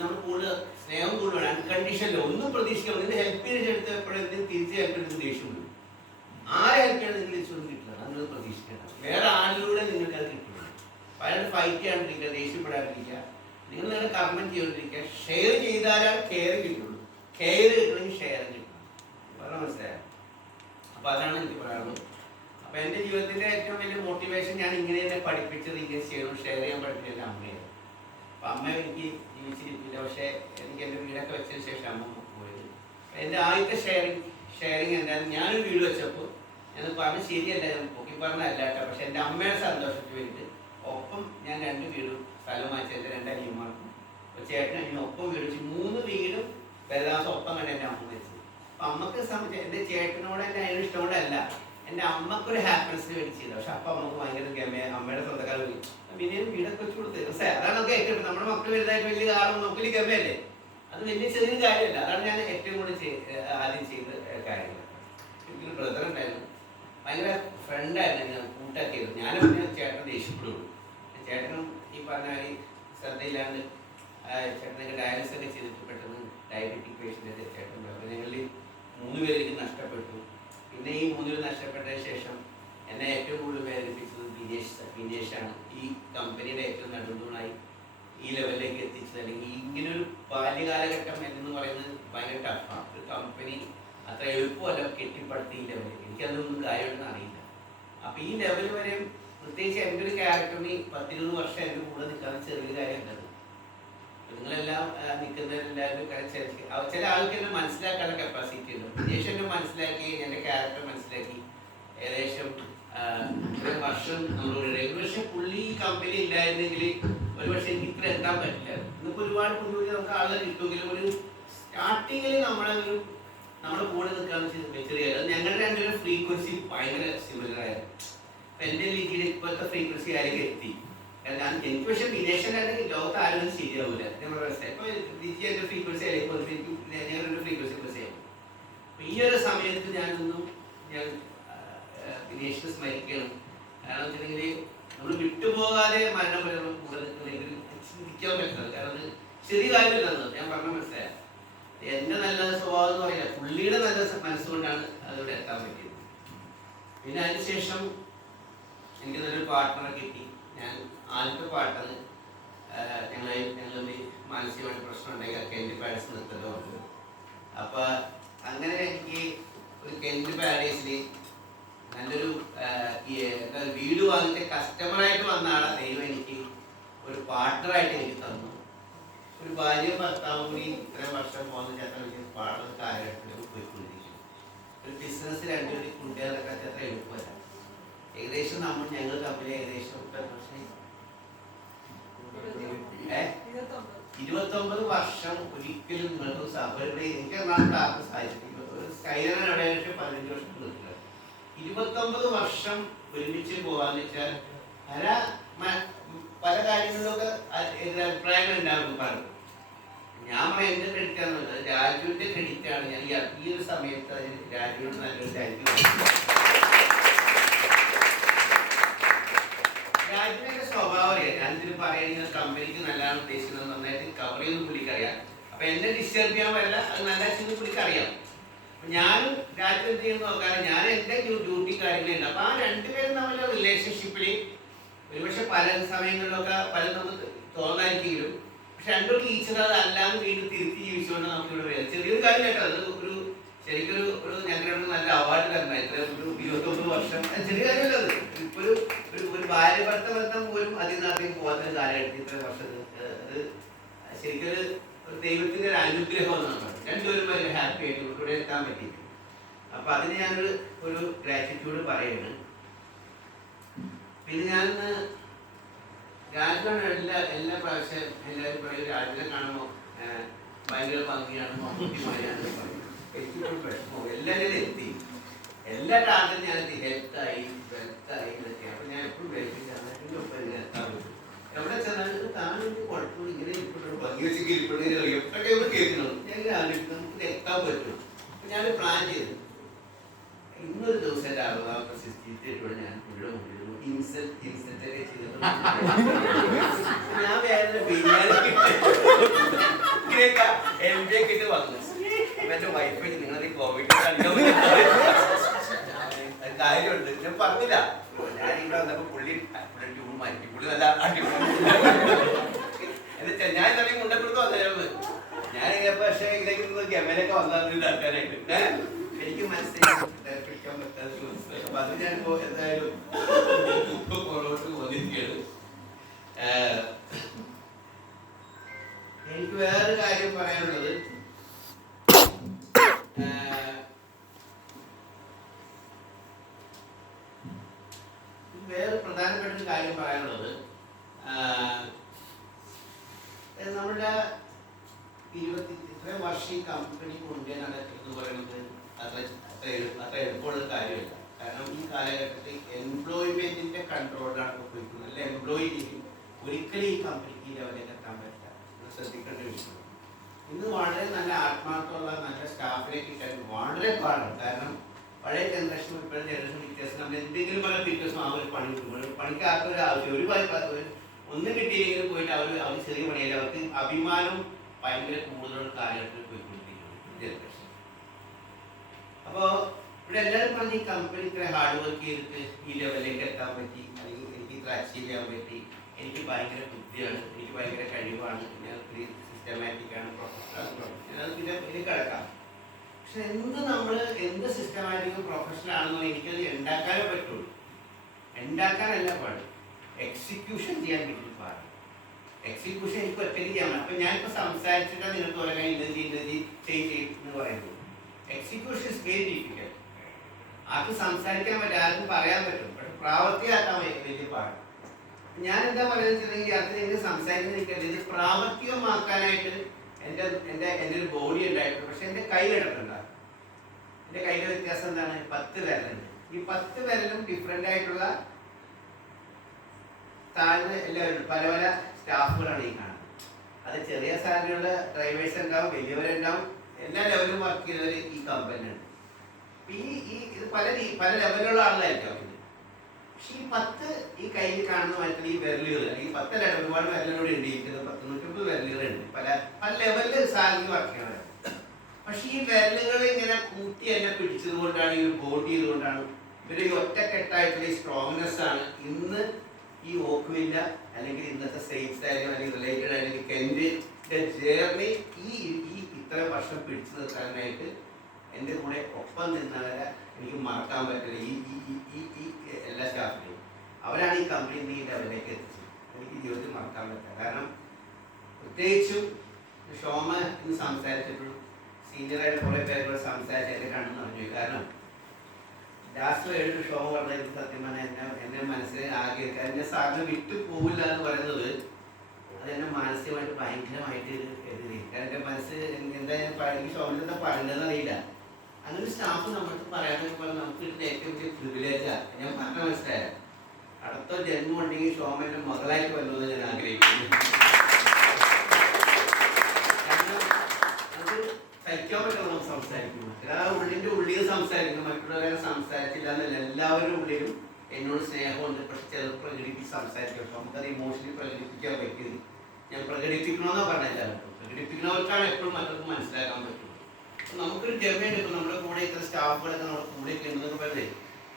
നമ്മൾ കൂടുതൽ സ്നേഹം കൂടുതലാണ്. അൺകണ്ടീഷനിൽ ഒന്നും പ്രതീക്ഷിക്കണം. ഇതിൻ്റെ ഹെൽപ്പ് ചെയ്തെടുത്ത് എപ്പോഴും തിരിച്ച് ഹെൽപ്പ് ചെയ്ത് ദേഷ്യം വരും. ആരെ ഹെൽപ്പ് ചെയ്യണം നിങ്ങൾ തിരിച്ചൊന്നും കിട്ടില്ല. നിങ്ങൾ പ്രതീക്ഷിക്കണം. വേറെ ആളിലൂടെ നിങ്ങൾക്ക് അത് കിട്ടില്ല. പലരും ഫൈറ്റ് ചെയ്യാണ്ടിരിക്കുക, ദേഷ്യപ്പെടാണ്ടിരിക്കുക, നിങ്ങൾ നിങ്ങളുടെ കർമ്മം ചെയ്തുകൊണ്ടിരിക്കുക. ഷെയർ ചെയ്താലാണ് കെയർ കിട്ടുള്ളൂ. കെയർ കിട്ടണമെങ്കിൽ ഷെയർ കിട്ടണം. പറഞ്ഞാൽ മനസ്സിലായോ? അപ്പോൾ അതാണ് എനിക്ക് പറയാനുള്ളത്. അപ്പോൾ എൻ്റെ ജീവിതത്തിൻ്റെ ഏറ്റവും വലിയ മോട്ടിവേഷൻ ഞാൻ ഇങ്ങനെ തന്നെ പഠിപ്പിച്ചത്, ഇങ്ങനെ ചെയ്യണം, ഷെയർ ചെയ്യാൻ പഠിപ്പിച്ചത് എൻ്റെ അമ്മയാണ്. അപ്പോൾ അമ്മ എനിക്ക് ജീവിച്ചിരിക്കില്ല. പക്ഷേ എനിക്ക് എൻ്റെ വീടൊക്കെ വെച്ചതിന് ശേഷം അമ്മ പോയത്. എൻ്റെ ആദ്യത്തെ ഷെയറിങ് എന്തായാലും ഞാനൊരു വീട് വെച്ചപ്പോൾ ഞാൻ പറഞ്ഞ് ശരിയല്ല, ഞാൻ പൊക്കി പറഞ്ഞല്ല കേട്ടോ. പക്ഷെ എൻ്റെ അമ്മയുടെ സന്തോഷത്തിന് വേണ്ടിയിട്ട് ഒപ്പം ഞാൻ 2 വീടും സ്ഥലം വാങ്ങിച്ചത് 2 അനിയന്മാർക്കും ചേട്ടനും അനിയനും ഒപ്പം വീട് വെച്ച് 3 വീടും പെരുതാസം ഒപ്പം കണ്ട് എൻ്റെ അമ്മ വെച്ചത്. അപ്പം അമ്മക്ക് സംബന്ധിച്ച് എൻ്റെ ചേട്ടനോട് എൻ്റെ അതിന് ഇഷ്ടമോടല്ല, എൻ്റെ അമ്മക്കൊരു ഹാപ്പിനെസ്സിന് വേണ്ടി ചെയ്തത്. പക്ഷെ അപ്പം അമ്മക്ക് ഭയങ്കര ഗമയ. അമ്മയുടെ സ്വന്തക്കാർ പോയി പിന്നെയും വീടൊക്കെ വെച്ച് കൊടുത്ത് അതാണ് നമുക്ക് ഏറ്റവും നമ്മുടെ മക്കൾ വലുതായിട്ട് വലിയ കാറും നോക്കല് ഗമയല്ലേ. അത് വലിയ ചെറിയ കാര്യമല്ല. അതാണ് ഞാൻ ഏറ്റവും കൂടുതൽ ആദ്യം ചെയ്ത കാര്യങ്ങൾ. എനിക്കൊരു ബ്രദർ ഉണ്ടായിരുന്നു, ഭയങ്കര ഫ്രണ്ടായിരുന്നു, ഞാൻ കൂട്ടൊക്കെ ചെയ്തു. ഞാനും പിന്നെ ചേട്ടൻ ദേഷ്യപ്പെടുള്ളൂ. ചേട്ടനും ഈ പറഞ്ഞ ശ്രദ്ധയില്ലാണ്ട് ചേട്ടനൊക്കെ ഡയാലിസിസ് ഒക്കെ ചെയ്തിട്ട് പെട്ടെന്ന് ഡയബറ്റിക് പേഷ്യൻ്റ് ചേട്ടൻ. അപ്പോൾ ഞങ്ങളിൽ 3 പേര് എനിക്ക് നഷ്ടപ്പെട്ടു. പിന്നെ ഈ 3 പേര് നഷ്ടപ്പെട്ടതിന് ശേഷം എന്നെ ഏറ്റവും കൂടുതൽ വേദനിപ്പിച്ചത് വിനേഷാണ്. ഈ കമ്പനിയുടെ ഏറ്റവും നടുന്തൂണായി ഈ ലെവലിലേക്ക് എത്തിച്ചത്. അല്ലെങ്കിൽ ഇങ്ങനൊരു ബാല്യകാലഘട്ടം എന്ന് പറയുന്നത് ഭയങ്കര ടഫാണ്. ഒരു കമ്പനി അത്ര എളുപ്പമല്ല കെട്ടിപ്പടുത്തി ഈ ലെവലിൽ. എനിക്കതൊന്നും കാര്യമായിട്ടൊന്നും അറിയില്ല. അപ്പോൾ ഈ ലെവൽ വരെയും പ്രത്യേകിച്ച് എൻ്റെ ഒരു ക്യാരക്ടറിന് 10-20 വർഷം എൻ്റെ കൂടെ നിൽക്കാതെ ചെറിയ കാര്യമല്ലത്. നിങ്ങളെല്ലാം നിൽക്കുന്നവരെല്ലാവരും ചില ആൾക്ക് എന്നെ മനസ്സിലാക്കാനുള്ള കപ്പാസിറ്റി ഉണ്ട്. വിദേശം എന്നെ മനസ്സിലാക്കി, എൻ്റെ ക്യാരക്ടർ മനസ്സിലാക്കി. ഏകദേശം ഇത്രയും വർഷം നമ്മളോട് പക്ഷെ പുള്ളി ഈ കമ്പനി ഇല്ലായിരുന്നെങ്കിൽ ഒരു പക്ഷേ എനിക്ക് ഇത്ര എത്താൻ പറ്റില്ല. ഇന്നിപ്പോൾ ഒരുപാട് പുതിയ നമുക്ക് ആളുകൾ കിട്ടുമെങ്കിലും ഒരു സ്റ്റാർട്ടിങ്ങിൽ നമ്മുടെ കൂടെ നിൽക്കാന്ന് ചെറിയ ഞങ്ങളുടെ രണ്ടുപേരും ഫ്രീക്വൻസി ഭയങ്കര സിമിലറായിരുന്നു. എൻ്റെ രീതിയിൽ ഇപ്പോഴത്തെ ഫ്രീക്വൻസി ആരെങ്കിലും എത്തി. എനിക്ക് പക്ഷേ വിദേശിലാണെങ്കിൽ ലോകത്ത് ആരും ശരിയാവില്ല. നമ്മൾ മനസ്സിലായി ഇപ്പോൾ ഡിജി എൻ്റെ ഫ്രീക്വൻസി ആയിരിക്കും, ഞങ്ങളുടെ ഫ്രീക്വൻസി പ്ലസ് ചെയ്യും. അപ്പോൾ ഈ ഒരു സമയത്ത് ഞാൻ വിദേശത്ത് സ്മരിക്കണം. കാരണം വെച്ചിട്ടുണ്ടെങ്കിൽ നമ്മൾ വിട്ടുപോകാതെ മരണം വരെ കൂടെ നിൽക്കണമെങ്കിൽ ചിന്തിക്കാൻ പറ്റുന്നത്. കാരണം അത് ചെറിയ കാര്യമില്ലെന്നത് ഞാൻ പറഞ്ഞ മനസ്സിലായ. എൻ്റെ നല്ല സ്വഭാവം എന്ന് പറയില്ല, പുള്ളിയുടെ നല്ല മനസ്സുകൊണ്ടാണ് അതിവിടെ എത്താൻ പറ്റിയത്. പിന്നെ അതിനുശേഷം എനിക്ക് നല്ലൊരു പാർട്ട്ണറെ കിട്ടി. ഞാൻ ആദ്യത്തെ പാർട്ട്ണർ ഞങ്ങൾ മാനസികമായിട്ട് പ്രശ്നം ഉണ്ടെങ്കിൽ കെൻഡ് പാരീസ് നിർത്തലോ ഉണ്ട്. അപ്പോൾ അങ്ങനെ എനിക്ക് ഒരു കെൻഡ് പാരീസിൽ നല്ലൊരു വീട് വാങ്ങിച്ച കസ്റ്റമറായിട്ട് വന്ന ആളെ ദൈവം എനിക്ക് ഒരു പാർട്ട്ണറായിട്ട് എനിക്ക് തന്നു. ഒരു ഭാര്യ ഭർത്താവും കൂടി ഇത്രയും വർഷം പോകുന്ന ചേട്ടൻ പാടുന്ന കാലഘട്ടത്തിൽ പോയിക്കൊണ്ടിരിക്കുന്നു. ഒരു ബിസിനസ് രണ്ടുപേരും കൊണ്ടുവരാനൊക്കെ അത്ര എളുപ്പമല്ല. ഏകദേശം ഞങ്ങൾ തമ്മിൽ ഏകദേശം 29 വർഷം ഒരിക്കലും നിങ്ങൾക്ക് സഭയുടെ എനിക്ക് എറണാകുളത്ത് സാധിച്ചിട്ടില്ല. ഒരു സ്കൈലൻ എവിടെയായിട്ട് 15 വർഷം നിൽക്കുക. 29 വർഷം ഒരുമിച്ച് പോകാന്ന് വെച്ചാൽ പല കാര്യങ്ങളിലൊക്കെ അഭിപ്രായങ്ങൾ ഉണ്ടാകും പറഞ്ഞു. ഞാൻ പറയാം എന്റെ ക്രെഡിറ്റ് ആണെന്നുള്ളത് രാജുവിന്റെ ക്രെഡിറ്റ് ആണ്. ഞാൻ ഈ ഒരു സമയത്ത് രാജുവിന് നല്ലൊരു താങ്ക് യു. രാജുവിന്റെ സ്വഭാവം അറിയാം. ഞാനിതിന് പറയുന്നത് കമ്പനിക്ക് നല്ലതാണ് ഉദ്ദേശിക്കുന്നത്, നന്നായിട്ട് കവർ ചെയ്യുന്ന പുള്ളിക്കറിയാം. അപ്പൊ എന്നെ ഡിസ്റ്റർബ് ചെയ്യാൻ പറ്റില്ല, അത് നല്ല പുള്ളിക്കറിയാം. ഞാനും രാജു എന്ത് ചെയ്യുന്ന നോക്കാറ് ഞാൻ എൻ്റെ ഡ്യൂട്ടി കാര്യങ്ങളുണ്ട്. അപ്പൊ ആ രണ്ടുപേരും തമ്മിലുള്ള റിലേഷൻഷിപ്പിൽ ഒരുപക്ഷെ പല സമയങ്ങളിലൊക്കെ പല നമുക്ക് തോന്നായിരിക്കെങ്കിലും പക്ഷെ രണ്ടൊക്കെ ഈച്ചർ അത് അല്ലാതെ വീണ്ടും തിരുത്തി ജീവിച്ചുകൊണ്ട് നമുക്ക് ഇവിടെ വരാം. ചെറിയൊരു കാര്യം കേട്ടോ, അത് ശരിക്കൊരു ഞങ്ങളുടെ നല്ല അവാർഡ് തരണം. എത്ര ഒരു 29 വർഷം ചെറിയ കാര്യമല്ല. അത് ഇപ്പൊ ഒരു ഭാര്യ ഭർത്ത ബന്ധം പോലും അതിനകത്തേക്ക് പോകാത്ത കാലഘട്ടത്തിൽ ഇത്ര വർഷം അത് ശരിക്കൊരു ദൈവത്തിന്റെ ഒരു അനുഗ്രഹം എന്നാണ്. രണ്ടുപേരും വളരെ ഹാപ്പി ആയിട്ട് ഇവിടെ എത്താൻ പറ്റി. അപ്പൊ അതിന് ഞാനൊരു ഗ്രാറ്റിറ്റ്യൂഡ് പറയുന്നു. പിന്നെ ഞാൻ രാജുവാണ് എല്ലാ പ്രാവശ്യം എല്ലാവരും പറയും രാജുവിനെ കാണുമ്പോൾ ഭയങ്കര ഭംഗിയാണെന്നോ ബുദ്ധിമാനാണെന്ന് പറയും. എനിക്കിപ്പോൾ വിഷമവും എല്ലാവരും എത്തി. എല്ലാ ടാർഗറ്റും ഞാൻ ഹെൽത്തായി വെൽത്തായി എന്നൊക്കെ. അപ്പൊ ഞാൻ എപ്പോഴും വിളിപ്പിച്ചാണ് എത്താൻ പറ്റും. എവിടെ ചെന്നാലും താനും കുഴപ്പമില്ല, ഇങ്ങനെ ഇരിപ്പുണ്ട് ഭംഗി വെച്ച് ഇരിപ്പുണ്ട് എപ്പോഴൊക്കെ ഇവിടെ കേൾക്കണം. ഞാൻ ആലോചിക്കും നമുക്ക് എത്താൻ പറ്റും. അപ്പൊ ഞാൻ പ്ലാൻ ചെയ്തു ഇന്നൊരു ദിവസം എൻ്റെ 60ാമത്തെ 68 ഞാൻ മുഴുവൻ ഇൻസെറ്റ് ചെയ്തിട്ടുണ്ട്. ഞാൻ വേറെ ബിരിയാണി എംബിയെ കിട്ടി വന്നു. എന്റെ വൈഫ് നിങ്ങളത് കോവിഡ് കാര്യമുണ്ട് ഞാൻ പറഞ്ഞില്ല. ഞാൻ ഇവിടെ വന്നപ്പോ പുള്ളി ട്യൂൺ മാറ്റി. പുള്ളി നല്ല എന്നിട്ട് ഞാൻ തന്നെ മുണ്ടപ്പെടുത്ത് വന്നായിരുന്നു. ഞാൻ പക്ഷേ ഇതിലേക്ക് ഗമയിലൊക്കെ വന്നിട്ട് ആൾക്കാരായിട്ട് എനിക്ക് മനസ്സിലാക്കാൻ പറ്റാത്ത. അപ്പൊ അത് ഞാനിപ്പോ എന്തായാലും പുറകോട്ട് വന്നിരിക്കുകയാണ്. എനിക്ക് വേറൊരു കാര്യം പറയാനുള്ളത്, വേറെ പ്രധാനപ്പെട്ട ഒരു കാര്യം പറയാനുള്ളത്, നമ്മുടെ 23 വർഷം കമ്പനി കൊണ്ടുവരാൻ എന്ന് പറയുന്നത് അത്ര എളുപ്പമുള്ള കാര്യമല്ല. കാരണം ഈ കാലഘട്ടത്തിൽ എംപ്ലോയ്മെന്റിന്റെ കൺട്രോളിലാണ് പോയിരിക്കുന്നത്. അല്ല എംപ്ലോയി ഒരിക്കലും ഈ കമ്പനിക്ക് ലെവലിൽ എത്താൻ പറ്റില്ല. ശ്രദ്ധിക്കേണ്ട വിഷയം. ഇന്ന് വളരെ നല്ല ആത്മാർത്ഥമുള്ള നല്ല സ്റ്റാഫിനെ കിട്ടാൻ വളരെ പാടാണ്. കാരണം പഴയ ജനറേഷൻ ഇപ്പോഴും ജനറേഷൻ വ്യത്യാസം നമ്മൾ എന്തെങ്കിലും പല വ്യത്യാസം അവർ പണി കിട്ടുമ്പോൾ പണിക്കാർക്ക് ഒരു ആവശ്യം ഒന്നും കിട്ടിയില്ലെങ്കിലും പോയിട്ട് അവർ ചെറിയ പണിയില്ല. അവർക്ക് അഭിമാനം ഭയങ്കര കൂടുതലുള്ള കാലഘട്ടത്തിൽ പോയിക്കൊണ്ടിരിക്കുന്നു ജനറേഷൻ. അപ്പോൾ ഇവിടെ എല്ലാവരും പറഞ്ഞ് ഈ കമ്പനി ഇത്ര ഹാർഡ് വർക്ക് ചെയ്തിട്ട് ഈ ലെവലിലേക്ക് എത്താൻ പറ്റി, അല്ലെങ്കിൽ എനിക്ക് ഇത്ര അച്ചീവ് ചെയ്യാൻ പറ്റി, എനിക്ക് ഭയങ്കര ബുദ്ധിയാണ്, എനിക്ക് ഭയങ്കര കഴിവാണ്, ഞാൻ സിസ്റ്റമാറ്റിക്കാണ്, പ്രൊഫഷണൽ പിന്നെ എനിക്ക് കിടക്കാം. പക്ഷെ എന്ത് സിസ്റ്റമാറ്റിക്കും പ്രൊഫഷണൽ ആണെന്നോ എനിക്കത് ഉണ്ടാക്കാനേ പറ്റുള്ളൂ. ഉണ്ടാക്കാനല്ല പാട്, എക്സിക്യൂഷൻ ചെയ്യാൻ പറ്റും പാട്. എക്സിക്യൂഷൻ എനിക്ക് ഒറ്റയ്ക്ക് ചെയ്യാൻ പറ്റും. അപ്പം ഞാനിപ്പോൾ സംസാരിച്ചിട്ടാണ് നിങ്ങൾക്ക് ഓരോ കാര്യം ഇന്നത് ചെയ്യും എന്ന് പറയുന്നത്. Execution is very difficult. ആർക്കും സംസാരിക്കാൻ പറ്റും, ആർക്കും പറയാൻ പറ്റും, പക്ഷെ പ്രാവർത്തികമാക്കാൻ വലിയ പാട്. ഞാൻ എന്താ പറയുന്നത് വെച്ചിട്ടുണ്ടെങ്കിൽ അത് നിങ്ങൾ സംസാരിക്കുന്നത് ഇത് പ്രാവർത്തികമാക്കാനായിട്ട് എൻ്റെ ഒരു ബോഡി ഉണ്ടായിട്ടുണ്ട്, പക്ഷെ എൻ്റെ കൈ കിടക്കുന്നുണ്ട്. എൻ്റെ കയ്യിലെ വ്യത്യാസം എന്താണ്? 10 വിരലുണ്ട്. ഈ 10 വിരലും ഡിഫറെൻ്റ് ആയിട്ടുള്ള താഴ്ന്ന എല്ലാവരും പല പല സ്റ്റാഫുകളാണ് ഈ കാണുന്നത്. അത് ചെറിയ സാലറിയുള്ള ഡ്രൈവേഴ്സ് ഉണ്ടാവും, വലിയവരുണ്ടാവും, എല്ലാ ലെവലിലും വർക്ക് ചെയ്യുന്നവർ ഈ കമ്പനിയുണ്ട്. ഇത് പല ലെവലിലുള്ള ആളുകളായിരിക്കും. പക്ഷെ ഈ 10 ഈ കയ്യിൽ കാണുന്ന മാറ്റത്തിൽ ഈ വിരലുകൾ, ഈ 10 അല്ല, ഒരുപാട് വിരലുകളോട് ഉണ്ട്. 190 വിരലുകളുണ്ട്, പല പല ലെവലിൽ സാലറി വർക്ക് ചെയ്യണത്. പക്ഷെ ഈ വിരലുകൾ ഇങ്ങനെ കൂട്ടി എന്നെ പിടിച്ചത് കൊണ്ടാണ്, ഈ ബോഡി ചെയ്തുകൊണ്ടാണ്, ഇവര് ഈ ഒറ്റക്കെട്ടായിട്ടുള്ള ഈ സ്ട്രോങ്നെസ് ആണ് ഇന്ന് ഈ ഓക്കുവില്ല അല്ലെങ്കിൽ ഇന്നത്തെ സെയിൽസ് ആയാലും അല്ലെങ്കിൽ റിലേറ്റഡ് അല്ലെങ്കിൽ കെൻഡിന്റെ ജേർണി ഈ ഇത്ര വർഷം പിടിച്ചു നിർത്താനായിട്ട് എൻ്റെ കൂടെ ഒപ്പം നിന്നവരെ എനിക്ക് മറക്കാൻ പറ്റില്ല. ഈ എല്ലാ സ്റ്റാഫിനെയും അവരാണ് ഈ കമ്പനി ഈ ലെവലിലേക്ക് എത്തിച്ചത്. എനിക്ക് ജീവിതത്തിൽ മറക്കാൻ പറ്റില്ല. കാരണം പ്രത്യേകിച്ചും ഷോമ ഇന്ന് സംസാരിച്ചിട്ടുള്ളൂ, സീനിയറായിട്ട് കുറേ പേരോട് സംസാരിച്ച് എൻ്റെ കണ്ണു നിറഞ്ഞു. കാരണം ലാസ്റ്റ് ഒരു ഷോ പറഞ്ഞത് സത്യം പറഞ്ഞാൽ എന്നെ മനസ്സിൽ ആകെ എന്നെ സാറിന് വിട്ടു പോവില്ല എന്ന് പറയുന്നത് അതെന്നെ മാനസികമായിട്ട് ഭയങ്കരമായിട്ട് എതിരി. കാരണം എൻ്റെ മനസ്സ് എന്തായാലും എനിക്ക് ഷോയിൽ എന്താ പറയേണ്ടതെന്ന് അറിയില്ല. അങ്ങനെ സ്റ്റാഫ് നമ്മൾക്ക് പറയാനൊക്കെ പറഞ്ഞാൽ നമുക്ക് കിട്ടുന്ന ഏറ്റവും വലിയ പ്രിവിലേജാണ്. ഞാൻ പറഞ്ഞ മനസ്സിലായ അടുത്ത ജന്മം ഉണ്ടെങ്കിൽ ഷോമ എൻ്റെ മകളായിട്ട് വരുന്നത് ഞാൻ ആഗ്രഹിക്കുന്നു. കാരണം അത് സഹിക്കാൻ പറ്റും. നമുക്ക് സംസാരിക്കുന്നു, ഉള്ളിൻ്റെ ഉള്ളിൽ സംസാരിക്കുന്നു, മറ്റുള്ളവരെ സംസാരിച്ചില്ല എന്നല്ല, എല്ലാവരുടെ ഉള്ളിലും എന്നോട് സ്നേഹമുണ്ട്. പക്ഷെ ചിലർ പ്രകടിപ്പിച്ച് സംസാരിക്കും. പക്ഷെ നമുക്കത് ഇമോഷണലി പ്രകടിപ്പിക്കാൻ പറ്റിയത് ഞാൻ പ്രകടിപ്പിക്കണമെന്നാണ് പറഞ്ഞില്ല. പ്രകടിപ്പിക്കുന്നവർക്കാണ് എപ്പോഴും മറ്റൊക്കെ മനസ്സിലാക്കാൻ പറ്റും. നമുക്കൊരു ജമയുണ്ട്. ഇപ്പം നമ്മുടെ കൂടെ ഇത്ര സ്റ്റാഫുകളൊക്കെ നമ്മുടെ കൂടെ ഉണ്ടെന്നൊക്കെ പറഞ്ഞത്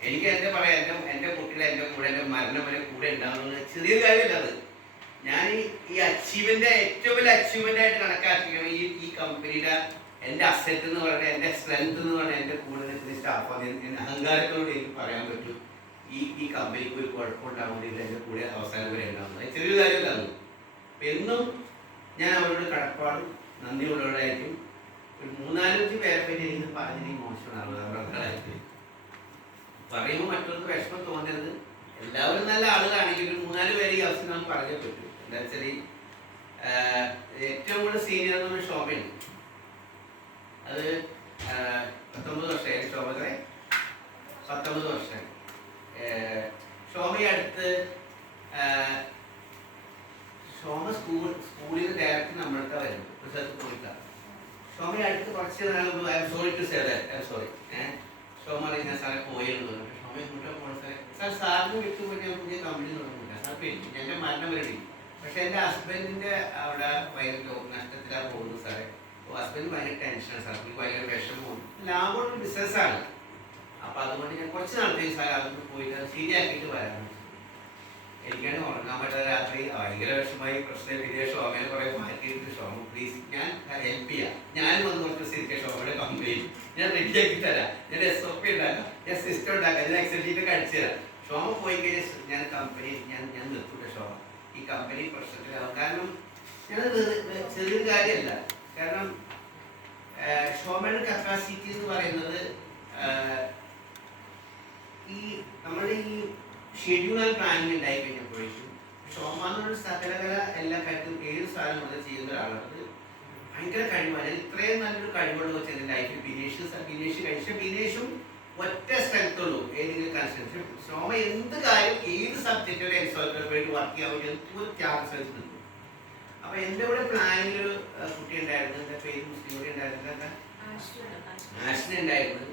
എനിക്ക് എൻ്റെ പറയാം, എൻ്റെ കുട്ടികളെ എൻ്റെ കൂടെ എൻ്റെ മരണം വരെ കൂടെ ഉണ്ടാകുന്നത് ചെറിയൊരു കാര്യമല്ല. അത് ഞാൻ ഈ അച്ചീവ്മെന്റ് ഏറ്റവും വലിയ അച്ചീവ്മെന്റ് ആയിട്ട് കണക്കാക്കിയാണ് ഈ കമ്പനിയുടെ എൻ്റെ അസറ്റ് എന്ന് പറയുന്നത്, എൻ്റെ സ്ട്രെങ്ത് എന്ന് പറഞ്ഞാൽ എൻ്റെ കൂടെ നിൽക്കുന്ന സ്റ്റാഫാണ്. എൻ്റെ അഹങ്കാരത്തോട് എനിക്ക് പറയാൻ പറ്റും ഈ കമ്പനിക്ക് ഒരു കുഴപ്പമുണ്ടാകുന്നില്ല, എൻ്റെ കൂടെ അവസാനം വരെ ഉണ്ടാകുന്നത്. അത് ചെറിയൊരു കാര്യമില്ല. എന്നും ഞാൻ അവരോട് കടപ്പാടും നന്ദിയുള്ളവരായിരിക്കും. ഒരു 4-5 പേരെ പറ്റി എനിക്ക് പറഞ്ഞിട്ട് മോശമാണ് അവരുടെ പറയുമ്പോൾ മറ്റവർക്ക് വിഷമം തോന്നരുത്. എല്ലാവരും നല്ല ആളുകളാണെങ്കിൽ ഒരു 3-4 പേര് ഈ അവസ്ഥ നമുക്ക് പറഞ്ഞേ പറ്റും. എന്താ വെച്ചാൽ ഏറ്റവും കൂടുതൽ സീനിയർ എന്ന് പറഞ്ഞ ഷോമയാണ്. അത് 19 വർഷമായി. ഷോമകളെ 19 വർഷമായി. ഷോമയെ അടുത്ത് ഷോമ സ്കൂളിൽ നിന്ന് ഡയറക്റ്റ് നമ്മളൊക്കെ വരുന്നു. ഒരു സ്ഥലത്ത് പോയിട്ടാണ് ഷോമയെ അടുത്ത് കുറച്ച് നാൾ മുമ്പ് ഷോമ ഞാൻ സാറെ പോയിരുന്നു. ഷോമ ഇങ്ങോട്ട് പോകണം സാർ, സാറിന് വിട്ടുപോയി ഞാൻ പുതിയ കമ്പനി തുടങ്ങുന്നില്ല സാർ, പിന്നെ എൻ്റെ മരണം വരെ. പക്ഷെ എൻ്റെ ഹസ്ബൻഡിൻ്റെ അവിടെ ഭയങ്കര നഷ്ടത്തിലാണ് പോകുന്നത് സാറേ. അപ്പോൾ ഹസ്ബൻഡ് ഭയങ്കര ടെൻഷനാണ് സാർ, എനിക്ക് ഭയങ്കര വിഷമവും. ലാഭമുള്ള ബിസിനസ്സാണ്. അപ്പോൾ അതുകൊണ്ട് ഞാൻ കുറച്ച് നാളത്തേക്ക് സാർ അതൊന്ന് പോയിട്ട് അത് ശരിയാക്കിയിട്ട് വരാൻ. എനിക്കാണ് ഉറങ്ങാൻ പറ്റാത്ത രാത്രി ഭയങ്കര വിഷമായി. പ്രശ്നം വിജയ ഷോമേനെ കുറേ മാറ്റിയിട്ട് ഷോമ പ്ലീസ് ഞാൻ ഹെൽപ്പ് ചെയ്യാം, ഞാൻ വന്ന് കുറച്ച് ശരിക്കും ഷോമയുടെ കമ്പനി ഞാൻ റെഡിയാക്കി തരാം, ഞാൻ SOP ഉണ്ടാക്കാം, ഞാൻ സിസ്റ്റം ഉണ്ടാക്കാം, ഞാൻ എക്സൽ ഷീറ്റ് അടിച്ചു തരാം. ഷോമ പോയി കഴിഞ്ഞാൽ ഞാൻ കമ്പനി ഞാൻ നിർത്തൂല. ഷോമ ഈ കമ്പനി പ്രശ്നത്തിലാവും. കാരണം ഞാനത് ചെറിയൊരു കാര്യമല്ല. കാരണം ഷോമയുടെ കപ്പാസിറ്റി എന്ന് പറയുന്നത് ഈ നമ്മുടെ ഈ ഷെഡ്യൂൾ പ്ലാനിങ് ഉണ്ടായി കഴിഞ്ഞപ്പോഴേക്കും ഷോമ എന്നൊരു സകലകല എല്ലാ കാര്യത്തിലും ഏത് സാധനം മുതൽ ചെയ്യുന്ന ഒരാളാണ്. അത് ഭയങ്കര കഴിവാണ്. ഇത്രയും നല്ലൊരു കഴിവുള്ള വെച്ചാൽ എൻ്റെ ലൈഫിൽ ബിനേഷ് കഴിച്ച ബിനേഷും ഒറ്റ സ്ഥലത്തുള്ളൂ ഏതെങ്കിലും കൺസെൻസ്. ഷോമ എന്ത് കാര്യം ഏത് സബ്ജക്റ്റ് എൻസോൾവേറ്റ് വർക്ക് ചെയ്യാൻ പറ്റും ഒരു ക്യാമ്പസ് നിന്നു. അപ്പോൾ എൻ്റെ കൂടെ പ്ലാനിങ് ഒരു കുട്ടി ഉണ്ടായിരുന്നു, എൻ്റെ പേര് മുസ്ലിം കൂടി ഉണ്ടായിരുന്നു, ആഷ്ന ഉണ്ടായിരുന്നു,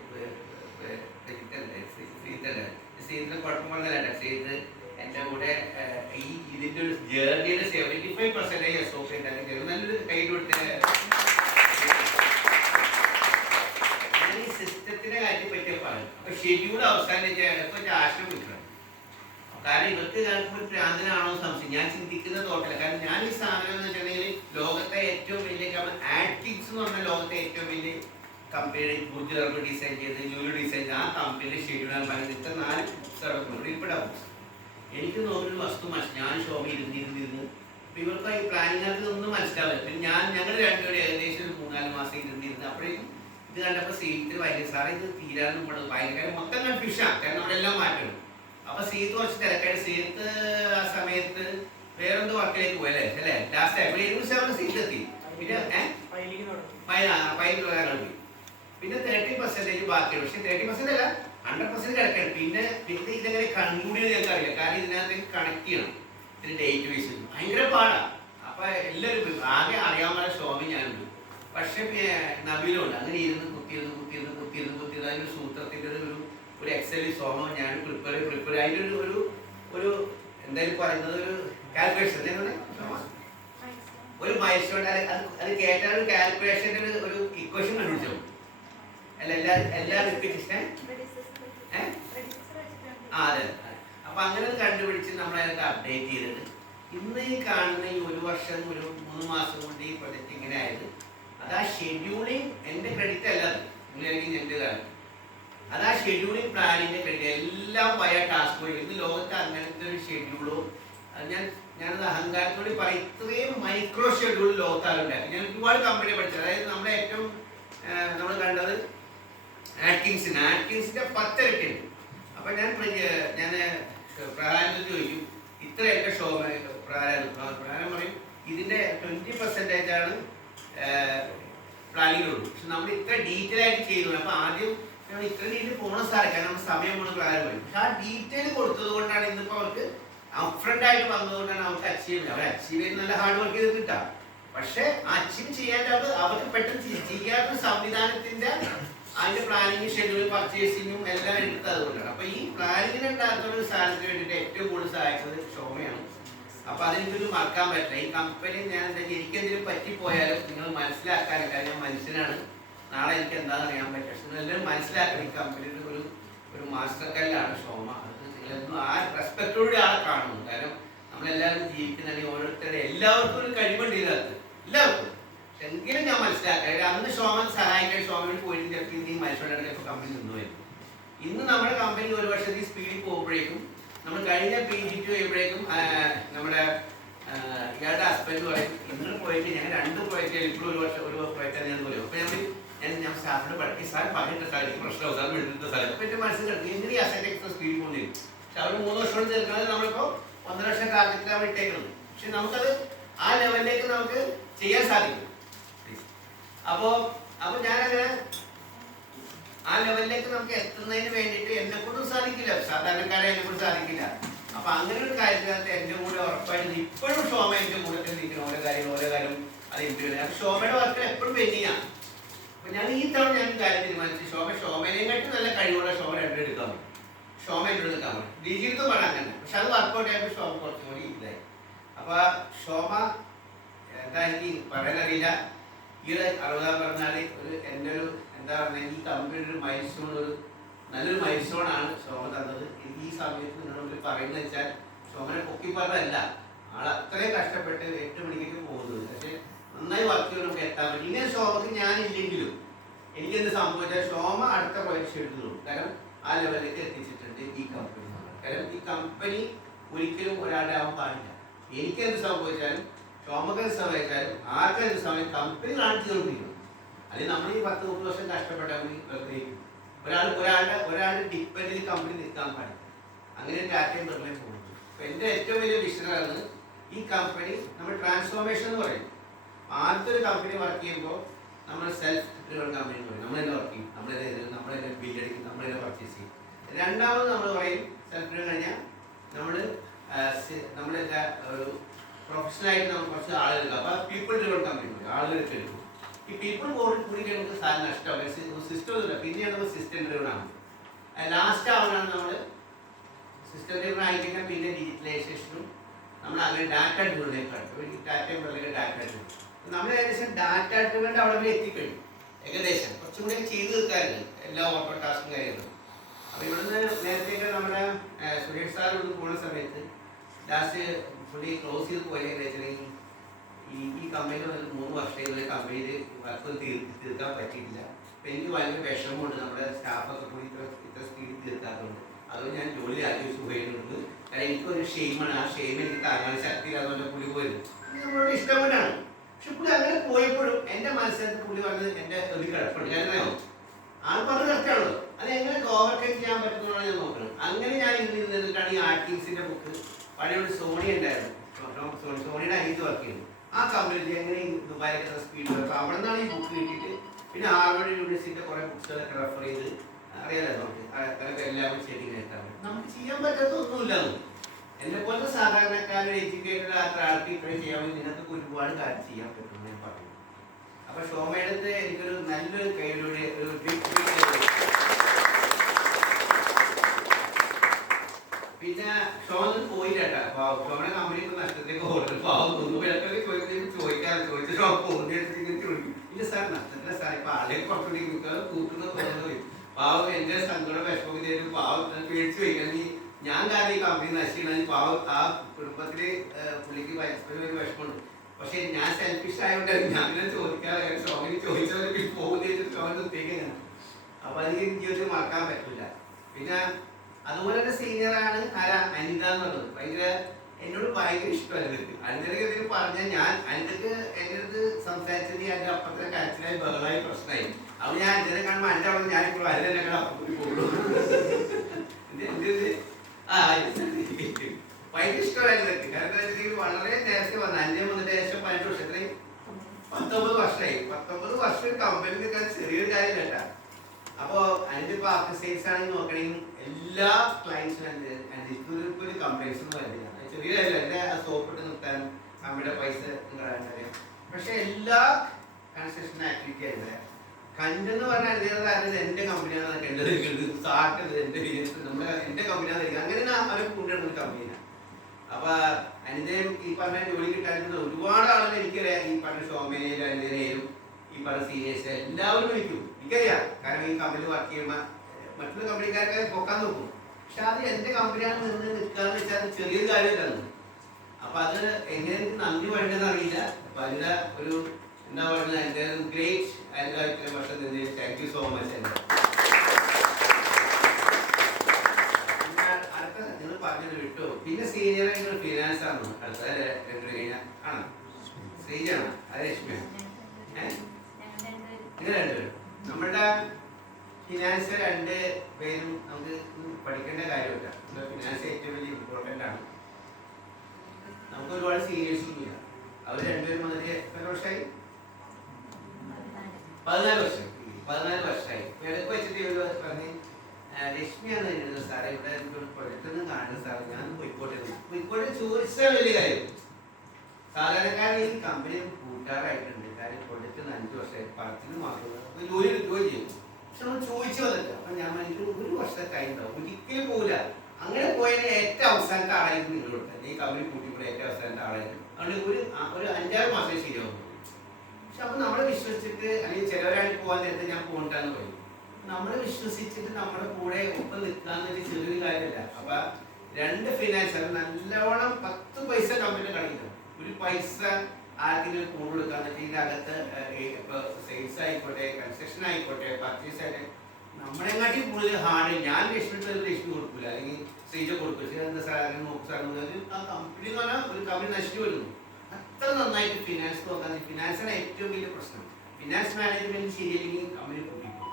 ശ്രീധരൻ കുഴപ്പമൊന്നുമല്ല. ശ്രീധരൻ എൻ്റെ കൂടെ ഇതിൻ്റെ ഒരു ജേർണിയുടെ 75% SOP ഉണ്ടായിരുന്നു. നല്ലൊരു കൈ കൊടുത്ത് ഞാൻ ഈ സിസ്റ്റത്തിൻ്റെ കാര്യം പറ്റിയ പറയും. അപ്പോൾ ഷെഡ്യൂൾ അവസാനിച്ച് ആശയം വിൽക്കണം. കാരണം ഇവർക്ക് ഒരു ഭ്രാന്തനാണോ സംശയം. ഞാൻ ചിന്തിക്കുന്ന തോട്ടില്ല. കാരണം ഞാൻ ഈ സാധനം എന്ന് വെച്ചിട്ടുണ്ടെങ്കിൽ ലോകത്തെ ഏറ്റവും വലിയ ആക്ടിക്സ് എന്ന് പറഞ്ഞാൽ ലോകത്തെ ഏറ്റവും വലിയ കമ്പനിയുടെ ബുർജ് ഡിസൈൻ ചെയ്ത് ജൂലി ഡിസൈൻ ആ കമ്പനിയുടെ ഷെഡ്യൂളാണ് പറയുന്നത്. ഇത്ര 4 സർവീസ് ഇവിടെ എനിക്ക് നോക്കുന്ന വസ്തു ഞാൻ ഷോമ ഇരുന്നിരുന്ന് ഇവർക്ക് ഈ പ്ലാനിങ്ങൾക്ക് ഒന്നും മനസ്സിലാവില്ല. പിന്നെ ഞങ്ങൾ രണ്ടുപേരും ഏകദേശം ഒരു 3-4 മാസം ഇരുന്നിരുന്നു. അപ്പോഴേക്കും ഇത് കണ്ടപ്പോൾ സീറ്റിൽ ഭയങ്കര സാറേ ഇത് തീരാനും നമ്മൾ ഭയങ്കര മൊത്തം കൺഫ്യൂഷനാണ്. കാരണം നമ്മളെല്ലാം മാറ്റണം. അപ്പൊ സീത്ത് കുറച്ച് തിരക്കായിട്ട് സീത്ത് ആ സമയത്ത് വേറെന്തോ വർക്കിലേക്ക് പോയല്ലേ അല്ലേ ലാസ്റ്റ് ആയപ്പോൾ 70% സീറ്റ് എത്തി. പിന്നെ പൈലിൽ പോയി. പിന്നെ 30% ബാക്കിയുള്ളൂ. പക്ഷെ 30% അല്ല 100% കിടക്കാണ്. പിന്നെ ഇതെങ്ങനെ കൺക്ലൂഡ് ചെയ്ത് ഞങ്ങൾക്ക് അറിയാം. കാരണം ഇതിനകത്തേക്ക് കണക്ട് ചെയ്യണം. ഇതിന് ഡേറ്റ് വെച്ച് ഭയങ്കര പാടാണ്. അപ്പൊ എല്ലാവരും ആകെ അറിയാവുന്ന ഷോമി ഞാനുണ്ട്. പക്ഷെ നബീലുണ്ട്. അങ്ങനെ ഇരുന്ന് കുത്തിയിരുന്ന് അതിനൊരു സൂത്രത്തിന്റെ ഒരു എക്സൽ സോമം ഞാൻ പ്രിപ്പയർ അതിൻ്റെ ഒരു എന്തായാലും പറയുന്നത് ഒരു കാൽക്കുലേഷൻ ഒരു മൈൽസ്റ്റോൺ അത് കേട്ടാൽ ഒരു കാൽക്കുലേഷൻ്റെ ഒരു ഇക്വേഷൻ കണ്ടുപിടിച്ചോ അല്ല എല്ലാ റിപ്പീറ്റേഷൻ അതെ. അപ്പൊ അങ്ങനെ കണ്ടുപിടിച്ച് നമ്മളതൊക്കെ അപ്ഡേറ്റ് ചെയ്തിട്ട് ഇന്ന് ഈ കാണുന്ന ഈ 1 വർഷം ഒരു 3 മാസം കൊണ്ട് ഈ പ്രൊജക്റ്റ് ഇങ്ങനെ ആയത് അതാ ഷെഡ്യൂളിങ് എൻ്റെ ക്രെഡിറ്റ് അല്ലാതെ നിങ്ങളായിരിക്കും എൻ്റെതാണ്. അതാ ഷെഡ്യൂളിങ് പ്ലാനിൻ്റെ ക്രെഡിറ്റ് എല്ലാം വയ ടാസ്ക് വഴി. ഇന്ന് ലോകത്ത് അങ്ങനത്തെ ഒരു ഷെഡ്യൂളോ ഞാനത് അഹങ്കാരത്തോടെ പറയും. ഇത്രയും മൈക്രോ ഷെഡ്യൂൾ ലോകത്താറുണ്ടാക്കി. ഞാൻ ഒരുപാട് കമ്പനി പഠിച്ചത്. അതായത് നമ്മുടെ ഏറ്റവും നമ്മൾ കണ്ടത് ആറ്റ്കിൻസിൻ്റെ 10 ഇരട്ടിയുണ്ട്. അപ്പൊ ഞാൻ പ്രധാനമന്ത്രി ചോദിക്കും ഇത്ര എൻ്റെ ഷോ പ്രധാനം പറയും ഇതിന്റെ 20% പ്ലാനിങ്ങിലുള്ളൂ. പക്ഷെ നമ്മൾ ഇത്ര ഡീറ്റെയിൽ ആയിട്ട് ചെയ്തു. അപ്പൊ ആദ്യം ഇത്ര ഡീറ്റെയിൽ പോണ സാറേ കാരണം നമ്മൾ സമയം കൊണ്ട് പ്രധാനം പറയും. പക്ഷെ ആ ഡീറ്റെയിൽ കൊടുത്തത് കൊണ്ടാണ് ഇന്നിപ്പോ അവർക്ക് അപ്രണ്ട് ആയിട്ട് വന്നതുകൊണ്ടാണ് അവർക്ക് അച്ചീവ് ചെയ്യുന്നത്. അവർ അച്ചീവ് ചെയ്ത് നല്ല ഹാർഡ് വർക്ക് ചെയ്ത് കിട്ടാം. പക്ഷെ അച്ചീവ് ചെയ്യാനായിട്ട് അവർക്ക് പെട്ടെന്ന് ചെയ്യാത്ത സംവിധാനത്തിന്റെ അതിന്റെ പ്ലാനിങ് ഷെഡ്യൂൾ പർച്ചേസിങ്ങും എല്ലാം എടുത്തത് അതുകൊണ്ടാണ്. അപ്പൊ ഈ പ്ലാനിങ്ങിന് ഉണ്ടാക്കുന്ന ഒരു സാധനത്തിന് വേണ്ടിയിട്ട് ഏറ്റവും കൂടുതൽ സഹായിച്ചത് ഷോമയാണ്. അപ്പൊ അതെനിക്കൊരു മറക്കാൻ പറ്റില്ല. ഈ കമ്പനി ഞാൻ എനിക്കെന്തെങ്കിലും പറ്റിപ്പോയാലും നിങ്ങൾ മനസ്സിലാക്കാനും കാര്യം മനുഷ്യനാണ്. നാളെ എനിക്ക് എന്താണെന്ന് അറിയാൻ പറ്റും. പക്ഷെ എല്ലാവരും മനസ്സിലാക്കണം ഈ കമ്പനിയുടെ ഒരു മാസ്റ്റർ കല്ലാണ് ഷോമ. അത് ആ റെസ്പെക്റ്റോടെ ആളെ കാണുന്നു. കാരണം നമ്മളെല്ലാവരും ജീവിക്കുന്നുണ്ടെങ്കിൽ ഓരോരുത്തരുടെ എല്ലാവർക്കും ഒരു കഴിവുണ്ട് ഇതിനകത്ത് എല്ലാവർക്കും. എങ്കിലും ഞാൻ മനസ്സിലാക്കാം അന്ന് ഷോമൻ സഹായിക്കാൻ ഷോമൻ പോയിട്ട് ചിലപ്പോൾ ഈ മനുഷ്യരുടെ ചിലപ്പോൾ കമ്പനി നിന്നുമായിരുന്നു. ഇന്ന് നമ്മുടെ കമ്പനി 1 വർഷത്തിൽ സ്പീഡിൽ പോകുമ്പോഴേക്കും നമ്മൾ കഴിഞ്ഞ PGT കഴിയുമ്പോഴേക്കും നമ്മുടെ ഇയാളുടെ ഹസ്ബൻഡ് പറയും ഇന്നലെ പോയിട്ട് ഞാൻ 2 പ്രോജക്റ്റ് ഇപ്പോഴും ഒരു പ്രോജക്റ്റ് ഞാൻ പോലും. അപ്പോൾ ഞാൻ സ്റ്റാഫിനോട് പഠിക്കും സാർ പറഞ്ഞിട്ട് സാർ എനിക്ക് പ്രശ്നമാവും സാർ എടുത്ത സാർ. അപ്പോൾ എൻ്റെ മനസ്സിൽ കിടക്കും എന്തിനീ അസറ്റ് എക്സ്ട്രാ സ്പീഡിൽ പോകുന്നില്ല. പക്ഷെ അവർ 3 വർഷം കൊണ്ട് തീർക്കുന്നത് നമ്മളിപ്പോൾ 1.5 ലക്ഷം ടാർഗറ്റിലാണ് ഇട്ടേക്കുന്നത്. പക്ഷെ നമുക്കത് ആ ലെവലിലേക്ക് നമുക്ക് ചെയ്യാൻ സാധിക്കും. അപ്പൊ ഞാനങ്ങനെ ആ ലെവലിലേക്ക് നമുക്ക് എത്തുന്നതിന് വേണ്ടിയിട്ട് എന്നെ കൊണ്ടും സാധിക്കില്ല, സാധാരണക്കാരെ എന്നെ കൊണ്ട് സാധിക്കില്ല. അപ്പൊ അങ്ങനെ ഒരു കാര്യത്തിനകത്ത് എന്റെ കൂടെ ഉറപ്പായിട്ട് ഇപ്പോഴും ഷോമ എന്റെ കൂടെ നിൽക്കണം. ഓരോ കാര്യം അത് ഇൻക്ലൂഡ്. അപ്പൊ ഷോമയുടെ വർക്കിൽ എപ്പോഴും പെൻഡിങ്ങാണ്. അപ്പൊ ഞാൻ ഈ തവണ ഞാൻ കാര്യം തീരുമാനിച്ചു ഷോമേനെക്കാട്ടും നല്ല കഴിവുള്ള ഷോമ രണ്ടും എടുക്കാൻ പറ്റും. ഷോമ എന്നോട് എടുക്കാൻ പറ്റും. ഡിജിറ്റൽ പറയാൻ തന്നെ. പക്ഷെ അത് വർക്കൗട്ട് ആയപ്പോൾ ഷോമ കുറച്ചും കൂടി ഇതായി. അപ്പൊ ഷോമ എന്താ എനിക്ക് പറയാനറിയില്ല. ഈ ഒരു 60 പറഞ്ഞാൽ എൻ്റെ ഒരു എന്താ പറഞ്ഞാൽ ഈ കമ്പനിയുടെ ഒരു മൈൽ സ്റ്റോൺ നല്ലൊരു മൈൽ സ്റ്റോൺ ആണ് ഷോമ തന്നത്. എനിക്ക് ഈ സമയത്ത് നിങ്ങളോട് പറയുന്നത് വെച്ചാൽ ഷോമനെ പൊക്കി പറഞ്ഞതല്ല. ആൾ അത്രയും കഷ്ടപ്പെട്ട് 8 മണിക്കൊക്കെ പോകുന്നത്. പക്ഷെ നന്നായി വർക്ക് ചെയ്ത് നമുക്ക് എത്താൻ പറ്റും. ഇങ്ങനെ ഷോമക്ക് ഞാനില്ലെങ്കിലും എനിക്കെന്ത് സംഭവിച്ചാൽ ഷോമ അടുത്ത പരീക്ഷ എടുത്തുള്ളൂ. കാരണം ആ ലെവലിലേക്ക് എത്തിച്ചിട്ടുണ്ട് ഈ കമ്പനി. കാരണം ഈ കമ്പനി ഒരിക്കലും ഒരാളുടെ ആവാൻ പാടില്ല. എനിക്കെന്ത് സംഭവിച്ചാലും ഷോമക്കെന്ത് സംഭവിച്ചാലും ആർക്കെന്ത് സമയം കമ്പനി കാണിച്ചു തന്നിരിക്കണം. അല്ലെങ്കിൽ നമ്മൾ ഈ 10-30 വർഷം കഷ്ടപ്പെട്ടാൽ ഒരാളുടെ ഡിപ്പെൻഡിൽ കമ്പനി നിൽക്കാൻ പാടില്ല. അങ്ങനെ ടാറ്റയും ബിർളയും പോകുന്നു. അപ്പം എൻ്റെ ഏറ്റവും വലിയ വിഷനാണ് ഈ കമ്പനി നമ്മൾ ട്രാൻസ്ഫോർമേഷൻ എന്ന് പറയും. ആദ്യത്തെ ഒരു കമ്പനി വർക്ക് ചെയ്യുമ്പോൾ നമ്മൾ സെൽഫ് ഡ്രിവൺ കമ്പനി എന്ന് പറയും. നമ്മളെന്നെ വർക്ക് ചെയ്യും, നമ്മളെന്നെ ബില്ലടിക്കും, നമ്മളെന്നെ പർച്ചേസ് ചെയ്യും. രണ്ടാമത് നമ്മൾ പറയും സെൽഫ് ഡ്രിവൺ കഴിഞ്ഞാൽ നമ്മളെന്താ ഒരു പ്രൊഫഷണലായിട്ട് നമ്മൾ കുറച്ച് ആളുകൾ. അപ്പോൾ പീപ്പിൾ ഡ്രിവൺ കമ്പനി പറയും, ആളുകളൊക്കെ എടുക്കും. ഈ പീപ്പിൾ കൂടി നമുക്ക് സാധനം നഷ്ടമാവും. സിസ്റ്റം ഇല്ല. പിന്നെയാണ് നമ്മൾ സിസ്റ്റം ഡ്രിവൺ ആണ്. ലാസ്റ്റ് ആവുന്നതാണ് നമ്മൾ സിസ്റ്റം ഡ്രിവൺ ആയിക്കഴിഞ്ഞാൽ പിന്നെ ഡിജിറ്റലൈസേഷനും നമ്മൾ അങ്ങനെ ഡാറ്റ ഡ്രിവണിലേക്ക് കടക്കും. ഡാറ്റയും വളരെ ഡാറ്റ ഡ്രിവൺ നമ്മൾ ഏകദേശം ഡാറ്റ ഡ്രിവണിൻ്റെ അവിടെ വരെ എത്തിക്കഴിഞ്ഞു. ഏകദേശം കുറച്ചും കൂടി ചെയ്ത് തീർക്കാറുണ്ട് എല്ലാ ഓട്ടോ ടാസ്കും കാര്യങ്ങളും. അപ്പോൾ ഇവിടുന്ന് നേരത്തെയൊക്കെ നമ്മുടെ സുരേഷ് സാർ ഇവിടുന്ന് പോകുന്ന സമയത്ത് ലാസ്റ്റ് ഫുള്ളി ക്ലോസ് ചെയ്ത് പോയി. ഈ കമ്പനിയിൽ 3 വർഷം ഇതുവരെ കമ്പനിയിൽ വർക്ക് തീർക്കാൻ പറ്റിയിട്ടില്ല. അപ്പം എനിക്ക് ഭയങ്കര വിഷമമുണ്ട്. നമ്മുടെ സ്റ്റാഫൊക്കെ കൂടി ഇത്ര സ്പീഡിൽ തീർക്കാത്തതുകൊണ്ട്. അതുകൊണ്ട് ഞാൻ ജോലി ആലോചിച്ച് പോയിട്ടുണ്ട്. കാരണം എനിക്കൊരു ഷെയിമാണ്. ആ ഷെയിം എനിക്ക് താങ്ങാൻ ശക്തി അതുകൊണ്ട് പുള്ളി പോയിരുന്നു. പുള്ളിയോട് ഇഷ്ടം കൊണ്ടാണ്. പക്ഷെ പുള്ളി അങ്ങനെ പോയപ്പോഴും എൻ്റെ മനസ്സിനകത്ത് പുള്ളി പറഞ്ഞത് എൻ്റെ ഒരു കിടപ്പുണ്ട്. ഞാനറിയാമോ ആൾ പറഞ്ഞത് കറക്റ്റാണല്ലോ. അത് എങ്ങനെ ഓവർകം ചെയ്യാൻ പറ്റുന്നതാണ് ഞാൻ നോക്കുന്നത്. അങ്ങനെ ഞാൻ ഇന്ന് നിന്നിട്ടാണ് ഈ ആർട്ടിക്സിൻ്റെ ബുക്ക് പഴയൊരു സോണി ഉണ്ടായിരുന്നു. സോണിയുടെ അനിയത്ത് വർക്ക് ചെയ്യുന്നു. ആ കമ്പനിയിൽ എങ്ങനെ ദുബായിലൊക്കെ സ്പീഡ് അപ്പോൾ അവിടെ നിന്നാണ് ഈ ബുക്ക് കിട്ടിയിട്ട് പിന്നെ ഹാർവർഡ് യൂണിവേഴ്സിറ്റിയുടെ കുറേ ബുക്സുകളൊക്കെ റെഫർ ചെയ്ത് അറിയാലോ നമുക്ക് അതൊക്കെ എല്ലാവരും ശരി കേൾക്കാൻ നമുക്ക് ചെയ്യാൻ പറ്റാത്ത ഒന്നുമില്ല. എന്നെ പോലത്തെ സാധാരണക്കാരൻ എഡ്യൂക്കേറ്റഡ് ആത്ര ആൾക്ക് ഇത്രയും ചെയ്യാമെങ്കിൽ നിങ്ങൾക്ക് ഒരുപാട് കാര്യം ചെയ്യാൻ പറ്റുമെന്ന് ഞാൻ പറഞ്ഞു. അപ്പൊ ഷോമയുടെ എനിക്കൊരു നല്ലൊരു കയ്യിലൂടെ ഒരു പിന്നെ ഷോന്ന് പോയില്ല. ഷോയുടെ കമ്പനിക്ക് നഷ്ടത്തിലേക്ക് ഓർഡർ പാവം ചോദിച്ച ഷോ ചോദിക്കും ഇല്ല സാർ നഷ്ടത്തില്ല സാർ ഇപ്പൊ ആളേക്ക് കുറച്ചുകൂടി കൂട്ടുന്ന തോന്നുന്നു പാവം എന്റെ സങ്കടം വിഷമം തരും പാവം പേടിച്ചു വയ്ക്കണം. ഞാൻ കാരണം ഈ കമ്പനി നശിക്കണം പാവം ആ കുടുംബത്തില് പുള്ളിക്ക് പരസ്പരം ഒരു വിഷമമുണ്ട്. പക്ഷെ ഞാൻ സെൽഫിഷ് ആയതുകൊണ്ട് ഞാൻ പിന്നെ ചോദിക്കാതെ ഷോമിന് ചോദിച്ചവർ പോകുന്ന ഷോമിന് ഉത്തേക്കാണ്. അപ്പൊ അത് ജീവിതത്തിൽ മറക്കാൻ പറ്റില്ല. പിന്നെ അതുപോലെ തന്നെ സീനിയറാണ് അനിത എന്നുള്ളത്. ഭയങ്കര എന്നോട് ഭയങ്കര ഇഷ്ടമല്ല. അനിതയ്ക്ക് എന്തെങ്കിലും പറഞ്ഞാൽ ഞാൻ അനിതക്ക് എൻ്റെ അടുത്ത് സംസാരിച്ചത് അതിൻ്റെ അപ്പുറത്തെ കരച്ചിലായി ബഹളമായി പ്രശ്നമായി. അപ്പോൾ ഞാൻ അനിതനെ കാണുമ്പോൾ എൻ്റെ അവിടെ ഞാനിപ്പോൾ അതിൽ തന്നെ അപ്പുറത്തേക്ക് പോകുള്ളൂ. ഭയങ്കര ഇഷ്ടമായിരുന്നു. കാരണം വളരെ നേരത്തെ വന്നു. അന്യം വന്നിട്ട് ഏകദേശം 18 വർഷത്തിലേക്ക് 19 വർഷമായി. 19 വർഷം കമ്പനി നിൽക്കാൻ ചെറിയൊരു കാര്യം കേട്ടാ. അപ്പോ അതിന്റെ ഇപ്പൊ ആഫ്റ്റർ സെയിൽസ് ആണെങ്കിൽ നോക്കണമെങ്കിൽ എല്ലാ ക്ലയൻസിനും ഒരു കംപ്ലൈൻസ് ഒന്നും വരുന്നില്ല. ചെറിയ കാര്യം എന്റെ സോപ്പിട്ട് നിർത്താനും കമ്പനിയുടെ പൈസ നിങ്ങളറിയാം. പക്ഷെ എല്ലാ കൺസ്ട്രക്ഷൻ ആക്ടിവിറ്റി ആയിരുന്നു കണ്ടെന്ന് പറഞ്ഞാൽ എന്റെ കമ്പനിയാണ് എന്റെ സ്റ്റാർട്ട് എന്റെ ബിസിനസ് നമ്മുടെ എന്റെ കമ്പനിയാണെന്ന് അങ്ങനെ അവരെ കൂട്ടിയാണ് ഒരു കമ്പനിയാണ്. അപ്പൊ അനിതയും ഈ പറഞ്ഞ ജോലി കിട്ടാൻ ഒരുപാട് ആളുകൾ എനിക്കറിയാം. ഈ പറഞ്ഞ ഷോമേനയിലും അനിതനെയും ഈ പറഞ്ഞ സീനിയേഴ്സ് എല്ലാവരും വിളിക്കും. എനിക്കറിയാം. കാരണം ഈ കമ്പനി വർക്ക് ചെയ്യുമ്പോൾ മറ്റുള്ള കമ്പനിക്കാരൊക്കെ പൊക്കാൻ നോക്കും. പക്ഷെ അത് എന്റെ കമ്പനിയാണ് നിന്ന് നിൽക്കാന്ന് വെച്ചാൽ അത് ചെറിയൊരു കാര്യമില്ലാന്ന്. അപ്പൊ അത് എങ്ങനെ എനിക്ക് നന്ദി പറയേണ്ടതെന്ന് അറിയില്ല. അപ്പൊ അതിന്റെ ഒരു എന്താ പറയുന്നത് എന്റെ ഗ്രേറ്റ് അതിന്റെ ഇത്രയും വർഷം നിന്ന് താങ്ക് യു സോ മച്ച്. അടുത്ത നിങ്ങൾ പറഞ്ഞത് വിട്ടു. പിന്നെ സീനിയർ ആയിട്ടുള്ള ഫിനാൻസ് ആണ്. അടുത്ത രണ്ടു കഴിഞ്ഞാൽ ആണ് ശ്രീജാണ് അത് രശ്മിയാണ്. നിങ്ങൾ രണ്ടുപേരും നമ്മളുടെ ഫിനാൻസ് രണ്ട് പേരും നമുക്ക് പഠിക്കേണ്ട കാര്യമില്ല. ഫിനാൻസ് ഏറ്റവും വലിയ ഇമ്പോർട്ടൻ്റ് ആണ്. നമുക്ക് ഒരുപാട് സീനിയേഴ്സും ഇല്ല. അവർ രണ്ടുപേരും വന്നിട്ട് എത്ര വർഷമായി? 14 വർഷം. 14 വർഷമായി. ഇടയ്ക്ക് വെച്ചിട്ട് പറഞ്ഞ് രശ്മിയാണ് എഴുതുന്നത് സാറേ ഇവിടെ എനിക്കൊരു പ്രൊജക്റ്റൊന്നും കാണുന്നത് സാറേ ഞാൻ പോയിക്കോട്ടെ ചോദിച്ചാൽ വലിയ കാര്യം. സാധാരണക്കാരൻ ഈ കമ്പനി കൂട്ടാറായിട്ടുണ്ട്. കാര്യം പ്രൊജക്റ്റ് 5 വർഷമായി പണത്തിന് മാത്രം ജോലി ചെയ്യും. പക്ഷെ നമ്മൾ ചോദിച്ചു വന്നിട്ട് അപ്പൊ ഞാൻ എനിക്ക് ഒരു വർഷത്തെ കഴിഞ്ഞിട്ടുണ്ടാവും ഒരിക്കലും പോകില്ല. അങ്ങനെ പോയതിന് ഏറ്റവും അവസാനത്തെ ആളായിരുന്നു നിങ്ങളോട് ഈ കമ്പനി കൂട്ടിക്കൂടെ ഏറ്റവും അവസാനത്തെ ആളായിരുന്നു. അതുകൊണ്ട് ഒരു 5-6 മാസമേ ശരിയാവും. പക്ഷെ അപ്പൊ നമ്മളെ വിശ്വസിച്ചിട്ട് അല്ലെങ്കിൽ ചിലവരാണെങ്കിൽ പോകാൻ നേരത്തെ ഞാൻ പോകണ്ടെന്ന് പറയും. നമ്മളെ വിശ്വസിച്ചിട്ട് നമ്മുടെ കൂടെ ഒപ്പം നിൽക്കാന്ന് വെച്ചാൽ ചെറിയൊരു കാര്യമല്ല. അപ്പൊ രണ്ട് ഫിനാൻസ് നല്ലോണം 10 പൈസ കമ്പനി കളിക്കണം. ഒരു പൈസ ആർക്കെങ്കിലും കൂട് കൊടുക്കാന്ന് വെച്ചാൽ ഇതിനകത്ത് ഇപ്പൊ സെയിൽസ് ആയിക്കോട്ടെ കൺസ്ട്രക്ഷൻ ആയിക്കോട്ടെ പർച്ചേസ് ആയിട്ട് നമ്മളെങ്ങാട്ടി കൂടുതൽ ഹാർഡ് ഞാൻ ലക്ഷ്മി കൊടുക്കില്ല അല്ലെങ്കിൽ ശ്രീജ കൊടുക്കില്ല. എന്താ സാറിന് നോക്ക് സാറിന് ആ കമ്പനി എന്ന് പറഞ്ഞാൽ ഒരു കമ്പനി നശിച്ചു വരുന്നു. അത്ര നന്നായിട്ട് ഫിനാൻസ് നോക്കാൻ ഫിനാൻസാണ് ഏറ്റവും വലിയ പ്രശ്നം. ഫിനാൻസ് മാനേജ്മെന്റ് ശരിയല്ലെങ്കിൽ കമ്പനി കൂട്ടിക്കും.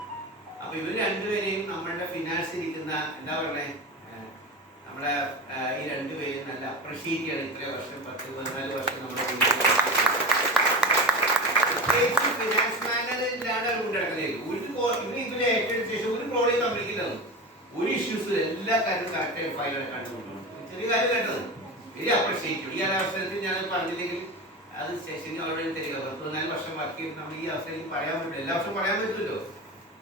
അപ്പൊ ഇവർ രണ്ടുപേരെയും നമ്മളുടെ ഫിനാൻസ് ഇരിക്കുന്ന എന്താ പറയുക നമ്മളെ ഈ രണ്ടുപേരും നല്ല അപ്രിഷിയേറ്റ് ചെയ്യണം. ഇത്ര വർഷം 10-14 വർഷം നമ്മുടെ ഫിനാൻസ് മാനേജർ ഇല്ലാണ്ട് കൊണ്ടുനടക്കുന്നത് ഇതിനെ ഏറ്റെടുത്ത ശേഷം ഒരു പ്രോബ്ലം കമ്പനിക്കില്ലെന്ന് ഒരു ഇഷ്യൂസ് എല്ലാ കാര്യവും കറക്റ്റ് ഫയൽ കണ്ടുകൊണ്ടുണ്ട്. ചെറിയ കാര്യം കേട്ടത് വെരി അപ്രിഷിയേറ്റ്. ഈ ഒരു അവസരത്തിൽ ഞാൻ പറഞ്ഞില്ലെങ്കിൽ അത് ശേഷം ഓൾറെഡി തരിക. 14 വർഷം വർക്ക് ചെയ്ത് നമ്മൾ ഈ അവസരത്തിൽ പറയാൻ പറ്റില്ല. എല്ലാ വർഷവും പറയാൻ പറ്റില്ലല്ലോ.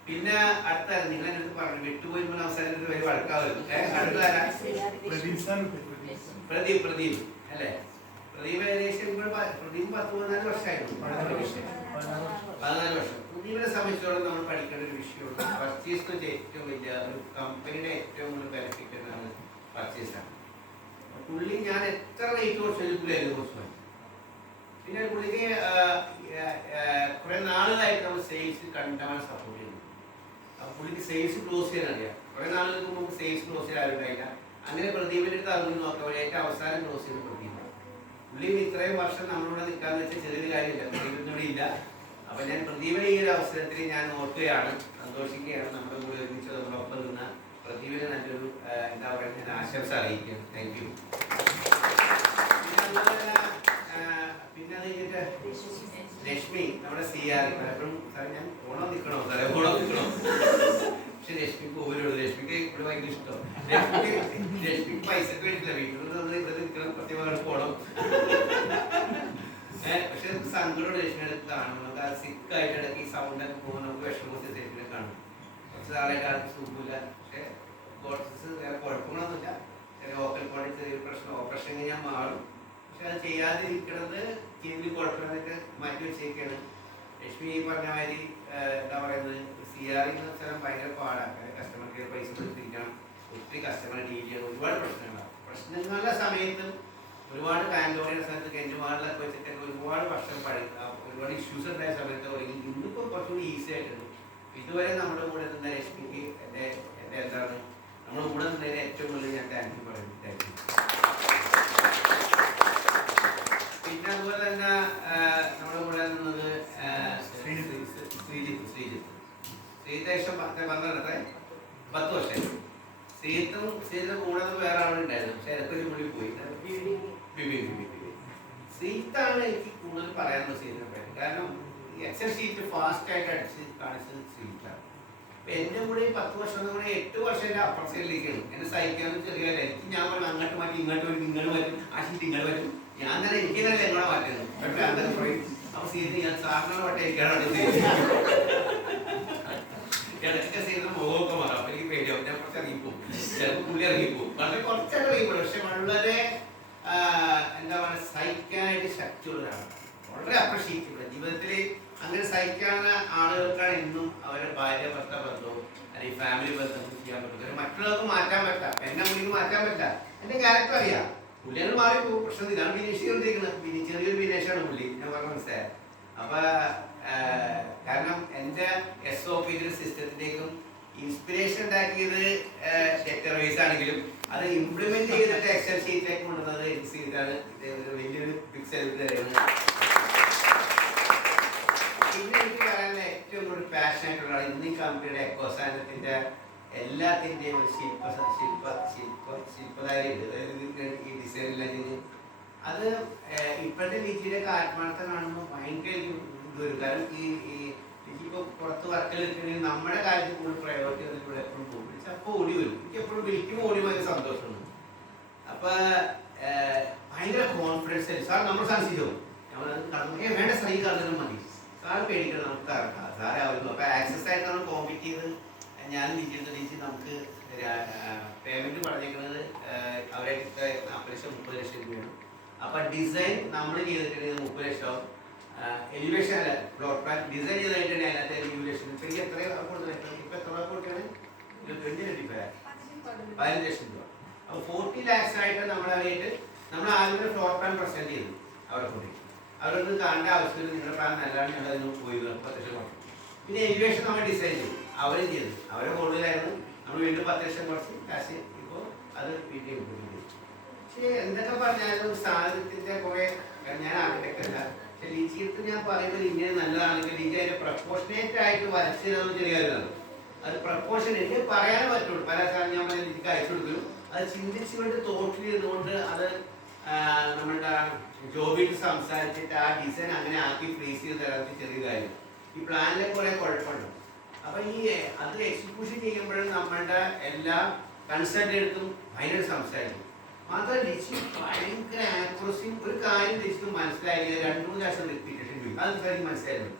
പിന്നെ അടുത്ത നിങ്ങൾ എന്നോട് പറഞ്ഞു വിട്ടുപോയി അവസരത്തിൽ വരെ വഴക്കാവുന്നു. അടുത്തതാരാ? പ്രദീപ് അല്ലേ? പ്രദീപ് ഏകദേശം പ്രദീപ് 14 വർഷമായിരുന്നു. 14 വർഷം. പ്രദീപിനെ സംബന്ധിച്ചോളം നമ്മൾ പഠിക്കേണ്ട ഒരു വിഷയമുണ്ട്. പർച്ചേസിന്റെ ഏറ്റവും വലിയ ഒരു കമ്പനിയുടെ ഏറ്റവും വലിയ ബെനിഫിറ്റ് എന്നാണ് പർച്ചേസാണ്. പുള്ളി ഞാൻ എത്ര റേറ്റ് കുറച്ചായിരുന്നു കുറച്ച്. പിന്നെ പുള്ളിക്ക് കുറെ നാളുകളായിട്ട് നമ്മൾ സെയിൽസ് കണ്ടാണ് സപ്പോർട്ട് ചെയ്യുന്നത്. അപ്പൊ പുള്ളിക്ക് സെയിൽസ് ക്ലോസ് ചെയ്യാൻ അറിയാം. കുറെ നാളുകൾക്ക് മുമ്പ് സെയിൽസ് ക്ലോസ് ചെയ്യാൻ ആരുണ്ടായില്ല. അങ്ങനെ പ്രദീപിന്റെ അടുത്ത് അറിഞ്ഞു നോക്കാം ഏറ്റവും അവസാനം ക്ലോസ് ചെയ്ത് പ്രദീപ്. പുള്ളി ഇത്രയും വർഷം നമ്മളോട് നിൽക്കാന്ന് വെച്ചാൽ ചെറിയൊരു കാര്യമില്ല, പ്രദീപൊന്നും ഇവിടെ ഇല്ല. അപ്പൊ ഞാൻ പ്രദീപിനെ ഈ ഒരു അവസരത്തിൽ ഞാൻ ഓർക്കുകയാണ്, സന്തോഷിക്കുകയാണ്. നമ്മുടെ കൂടെ ഒരുമിച്ച് നമ്മളൊപ്പം നിന്ന പ്രദീപിന് നല്ലൊരു എന്താ പറയുക, ഞാൻ ആശംസ അറിയിക്കുകയാണ്. Thank you. പിന്നെ അത് കഴിഞ്ഞിട്ട് ലക്ഷ്മി, നമ്മുടെ CR പലപ്പോഴും സാറേ ഞാൻ ഓണം നിൽക്കണോ സാറേ, ഓണം നിൽക്കണോ, പക്ഷെ ലക്ഷ്മിക്ക് ഓരോട്, ലക്ഷ്മിക്ക് ഇവിടെ ഭയങ്കര ഇഷ്ടം. ലക്ഷ്മിക്ക് പൈസക്ക് വേണ്ടിയില്ല, വീട്ടിൽ നമ്മൾ ഇവിടെ നിൽക്കണം, പ്രത്യേകം പോകണം. പക്ഷെ സങ്കടം ലക്ഷ്മി അടുത്ത് കാണും. നമുക്ക് ആ സിക്കായിട്ട് ഇടയ്ക്ക് ഈ സൗണ്ട് ഒക്കെ പോകുമ്പോൾ നമുക്ക് വിഷമം ലക്ഷ്മിനെ കാണും. കുറച്ച് നാളായിട്ട് ആർക്കും സുഖമില്ല, പക്ഷെ കോഴ്സസ് വേറെ കുഴപ്പങ്ങളൊന്നുമില്ല. ചെറിയ വോക്കൽ കോഡിൽ ചെറിയൊരു പ്രശ്നം, ഓപ്പറേഷൻ ഞാൻ മാറും. പക്ഷെ അത് ചെയ്യാതിരിക്കണത് ചെവിയിൽ കുഴപ്പമില്ലാതൊക്കെ മാറ്റി വെച്ചേക്കാണ്. ലക്ഷ്മി ഈ പറഞ്ഞ മാതിരി എന്താ പറയുന്നത്, CR എന്ന സ്ഥലം ഭയങ്കര പാടാണ്. കസ്റ്റമർ കെയർ പൈസ കൊടുത്തിരിക്കണം, ഒത്തിരി കസ്റ്റമർ ഡീൽ ചെയ്യണം, ഒരുപാട് പ്രശ്നങ്ങളാണ്. പ്രശ്നങ്ങളുടെ സമയത്ത് ഒരുപാട് ബാംഗ്ലൂരിന്റെ സ്ഥലത്ത് കെഞ്ചുമാറിലൊക്കെ വെച്ചിട്ടൊക്കെ ഒരുപാട് വർഷം ഒരുപാട് ഇഷ്യൂസ് ഉണ്ടായ സമയത്ത് തുടങ്ങി. ഇന്നിപ്പോൾ കുറച്ചുകൂടി ഈസി ആയിട്ടുണ്ട്. ഇതുവരെ നമ്മുടെ കൂടെ നിന്ന ലക്ഷ്മിക്ക് എൻ്റെ എന്താണ് നമ്മുടെ കൂടെ നിന്നതിന് ഏറ്റവും കൂടുതൽ ഞാൻ താങ്ക് യു പറയുന്നു. Thank you. പിന്നെ അതുപോലെ തന്നെ നമ്മുടെ കൂടെ നിന്നത് ശ്രീജിത്ത് ഏകദേശം 10 വർഷം. ശ്രീജിത്ത് കൂടെ വേറെ ആളുണ്ടായിരുന്നു, പക്ഷെ ഇടയ്ക്കൊരു പുള്ളി പോയി. ശ്രീജിത്താണ് എനിക്ക് കൂടുതൽ പറയാനുള്ളത് ശ്രീജിത്തിനെ പറ്റി. കാരണം എക്സൽ ഷീറ്റ് ഫാസ്റ്റ് ആയിട്ട് അടിച്ച് കാണിച്ചത് ശ്രീജിത്താണ്. അപ്പൊ എന്റെ കൂടെ 10 വർഷം കൂടെ 8 വർഷം എന്റെ അപ്പർ സൈഡിലേക്കാണ്. എന്നെ സഹിക്കാനും ചെറിയ എനിക്ക് ഞാൻ പറഞ്ഞു അങ്ങോട്ട് മാറ്റി ഇങ്ങോട്ട് വരും, ഇങ്ങോട്ട് മാറ്റും, ആ ഷീറ്റ് ഇങ്ങോട്ട് പറ്റും. ഞാൻ തന്നെ എനിക്ക് തന്നെ എങ്ങോട്ട് മാറ്റുന്നത്. പക്ഷെ അങ്ങനെ പറയും. അപ്പൊ ശ്രീജിത്ത് ഞാൻ സാറിനോട് വട്ടേക്കാണ് ഇടയ്ക്കൊക്കെ ചെയ്ത മുഖമൊക്കെ മാറും. അപ്പൊ എനിക്ക് പേടിയാവും, ഞാൻ കുറച്ച് ഇറങ്ങിപ്പോവും, ചിലപ്പോൾ പുള്ളി ഇറങ്ങിപ്പോവും. വളരെ കുറച്ചൊക്കെ ഇറങ്ങിപ്പോഴും, പക്ഷെ വളരെ എന്താ പറയുക സഹിക്കാനായിട്ട് ശക്തിയുള്ളതാണ്. വളരെ അപ്രീഷിയേറ്റ് ജീവിതത്തിൽ അങ്ങനെ സഹിക്കാവുന്ന ആളുകൾക്കാണ് എന്നും അവരുടെ ഭാര്യ ഭർത്ത ബന്ധവും അല്ലെങ്കിൽ ഫാമിലി ബന്ധം ചെയ്യാൻ പറ്റും. മറ്റുള്ളവർക്ക് മാറ്റാൻ പറ്റാം, എന്നെ മുന്നിൽ മാറ്റാൻ പറ്റില്ല. എന്റെ ക്യാരക്ടർ അറിയാം, പുള്ളിയാണ് മാറിപ്പോകും. പക്ഷെ ഇതാണ് വിനേഷ് ചെയ്തിരിക്കുന്നത്, ചെറിയൊരു വിനേഷാണ് പുള്ളി, ഞാൻ പറഞ്ഞ മനസ്സിലായത്. അപ്പൊ കാരണം എന്റെ SOP സിസ്റ്റത്തിലേക്കും ഇൻസ്പിറേഷൻ ഉണ്ടാക്കിയത് ഡെറ്റർവൈസ് ആണെങ്കിലും അത് ഇംപ്ലിമെന്റ് ചെയ്തിട്ട് എക്സൽ ഷീറ്റിലേക്ക് കൊണ്ടുവന്നത് ചെയ്താണ്. വലിയൊരു ബിഗ് സെലിബ്രിറ്റിയാണ്. പിന്നെ എനിക്ക് പറയാനുള്ള ഏറ്റവും കൂടുതൽ പാഷൻ ആയിട്ടുള്ള ഇന്ന് ഈ കമ്പനിയുടെ എക്കോസാനത്തിന്റെ എല്ലാത്തിന്റെയും ഒരു ശില്പധാരിയുണ്ട്. അതായത് ഈ ഡിസൈനിൽ അത് ഇപ്പോഴത്തെ ലിജിയുടെയൊക്കെ ആത്മാർത്ഥം കാണുമ്പോൾ ഭയങ്കര ഇതൊരു കാരണം എനിക്കിപ്പോൾ പുറത്ത് വർക്കിൽ നിൽക്കണമെങ്കിൽ നമ്മുടെ കാര്യത്തിൽ കൂടുതൽ പ്രയോറിറ്റി അതിലൂടെ എപ്പോഴും പോകും. അപ്പോൾ ഓടി വരും, എനിക്ക് എപ്പോഴും വിളിക്കുമ്പോൾ ഓടി ഭയങ്കര സന്തോഷമുണ്ട്. അപ്പൊ ഭയങ്കര കോൺഫിഡൻസ് ആയി സാർ നമ്മൾ സാധിച്ചു വേണ്ട സാർ ഈ കറങ്ങാനും മതി, സാർ പേടിക്കണം, നമുക്ക് ഇറക്കാം സാറേ ആവുന്നു. അപ്പൊ ആക്സസ് ആയിട്ട് നമ്മൾ കോമ്പീറ്റ് ചെയ്ത് ഞാൻ ലിജി നമുക്ക് പേയ്മെന്റ് പറഞ്ഞേക്കുന്നത് അവരായിട്ട് 40 ലക്ഷം 30 ലക്ഷം രൂപയാണ്. അപ്പൊ ഡിസൈൻ നമ്മൾ ചെയ്തിട്ടുണ്ടെങ്കിൽ 30 ലക്ഷം, എലിവേഷൻ അല്ല ഫ്ലോർ പ്ലാൻ ഡിസൈൻ ചെയ്തിട്ടുണ്ടെങ്കിൽ അതിനകത്ത് എലിവേഷൻ ഇപ്പൊ എനിക്ക് എത്ര കൊടുത്തിട്ടുണ്ട്, ഇപ്പൊ എത്ര കൊടുക്കാണ് 15 ലക്ഷം രൂപ. അപ്പൊ 40 lakhs ആയിട്ട് നമ്മളായിട്ട് നമ്മൾ ആദ്യം ഫ്ലോർ പ്ലാൻ പ്രസന്റ് ചെയ്തു അവരെ കൂടി. അവരൊന്നും കാണേണ്ട ആവശ്യമില്ല, നിങ്ങളുടെ പ്ലാൻ നല്ലതാണ്, ഞങ്ങൾ അതിന് പോയി 10 ലക്ഷം കൊടുത്തു. പിന്നെ എലിവേഷൻ നമ്മൾ ഡിസൈൻ ചെയ്തു, അവരും ചെയ്തു, അവരെ കൂടുതലായിരുന്നു. നമ്മൾ വീണ്ടും 10 ലക്ഷം കുറച്ച് കാശ് ഇപ്പോൾ അത് വീട്ടിൽ കൊടുത്തു. പക്ഷേ എന്തൊക്കെ പറഞ്ഞാലും സാധനത്തിന്റെ കുറെ ഞാൻ ആർക്കിടെക്ട് അല്ല, പക്ഷെ ലിജിയെടുത്ത് ഞാൻ പറയുന്നത് ഇങ്ങനെ നല്ലതാണെങ്കിൽ ലിജി അതിന്റെ പ്രപ്പോർഷനേറ്റ് ആയിട്ട് വരച്ചതെന്ന് ചെറിയ കാര്യമാണ്. അത് പ്രപ്പോർഷൻ എനിക്ക് പറയാനേ പറ്റുള്ളൂ. പല സാധനം ഞാൻ ലിജിക്ക് അയച്ചു കൊടുക്കും, അത് ചിന്തിച്ചുകൊണ്ട് തോട്ടിൽ ചെയ്തുകൊണ്ട് അത് നമ്മളുടെ ജോബിയിട്ട് സംസാരിച്ചിട്ട് ആ ഡിസൈൻ അങ്ങനെ ആക്കി ഫ്രീസ് ചെയ്ത് തരാത്ത ചെറിയ കാര്യം. ഈ പ്ലാനിലെ കുറെ കുഴപ്പമുണ്ട്. അപ്പൊ ഈ അത് എക്സിക്യൂഷൻ ചെയ്യുമ്പോഴും നമ്മളുടെ എല്ലാ കൺസൾട്ടൻറ്റും ഭയങ്കര സംസാരിക്കും. മാത്രമല്ല ലിജി ഭയങ്കര ആക്യുറസിയും ഒരു കാര്യം ലിജിക്ക് മനസ്സിലായില്ല 2-3 പ്രാവശ്യം റിപ്പീറ്റേഷൻ ചെയ്യും. അത് എനിക്ക് മനസ്സിലായിരുന്നു.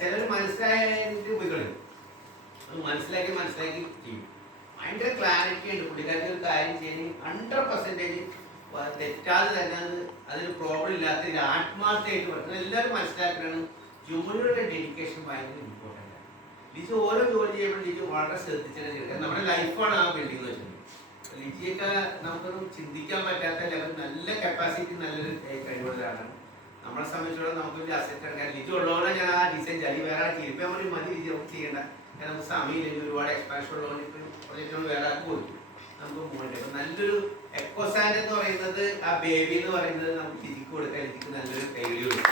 ചിലർ മനസ്സിലായിട്ട് പോയി കളയും, അത് മനസ്സിലാക്കി ചെയ്യും. ഭയങ്കര ക്ലാരിറ്റി ഉണ്ട് പുള്ളിക്കാർക്ക്. ഒരു കാര്യം ചെയ്യുന്നത് 100% തെറ്റാതെ തന്നെ അതിന് പ്രോബ്ലം ഇല്ലാത്ത ആത്മാർത്ഥമായിട്ട് പറ്റുന്നത് എല്ലാവരും മനസ്സിലാക്കുകയാണ്. ജോലിയുടെ ഡെഡിക്കേഷൻ ഭയങ്കര ഇമ്പോർട്ടൻ്റ് ആണ്. ലിജി ഓരോ ജോലി ചെയ്യുമ്പോൾ ലിജി വളരെ ശ്രദ്ധിച്ചാണ് ചെയ്യുന്നത്. നമ്മുടെ ലൈഫാണ് ആ ബിൽഡിംഗ് എന്ന് വെച്ചിട്ടുണ്ട്. ലിജിയൊക്കെ നമുക്കൊന്നും ചിന്തിക്കാൻ പറ്റാത്ത ലെവൽ നല്ല കപ്പാസിറ്റി നല്ലൊരു കഴിവുള്ളതാണ്. നമ്മളെ സംബന്ധിച്ചിടത്തോളം നമുക്കൊരു അസറ്റ് എടുക്കാൻ ലിജി ഉള്ളതുകൊണ്ട് ഞാൻ ആ ഡിസൈൻ ചെയ്യും. വേറെ ഇപ്പം നമ്മൾ മതി ലിജി നമുക്ക് ചെയ്യേണ്ട, നമുക്ക് സമയമില്ലെങ്കിൽ ഒരുപാട് എക്സ്പാൻഷൻ ഉള്ളതുകൊണ്ട് ഇപ്പം പ്രൊജക്റ്റ് വേറെ ആൾക്ക് കൊടുക്കും. നമുക്ക് മൂവുണ്ട്. ഇപ്പൊ നല്ലൊരു എക്കോസാൻഡ് എന്ന് പറയുന്നത് ആ ബേബി എന്ന് പറയുന്നത് നമുക്ക് ലിജിക്ക് കൊടുക്കാൻ ലിജിക്ക് നല്ലൊരു കൈകളിയുണ്ട്.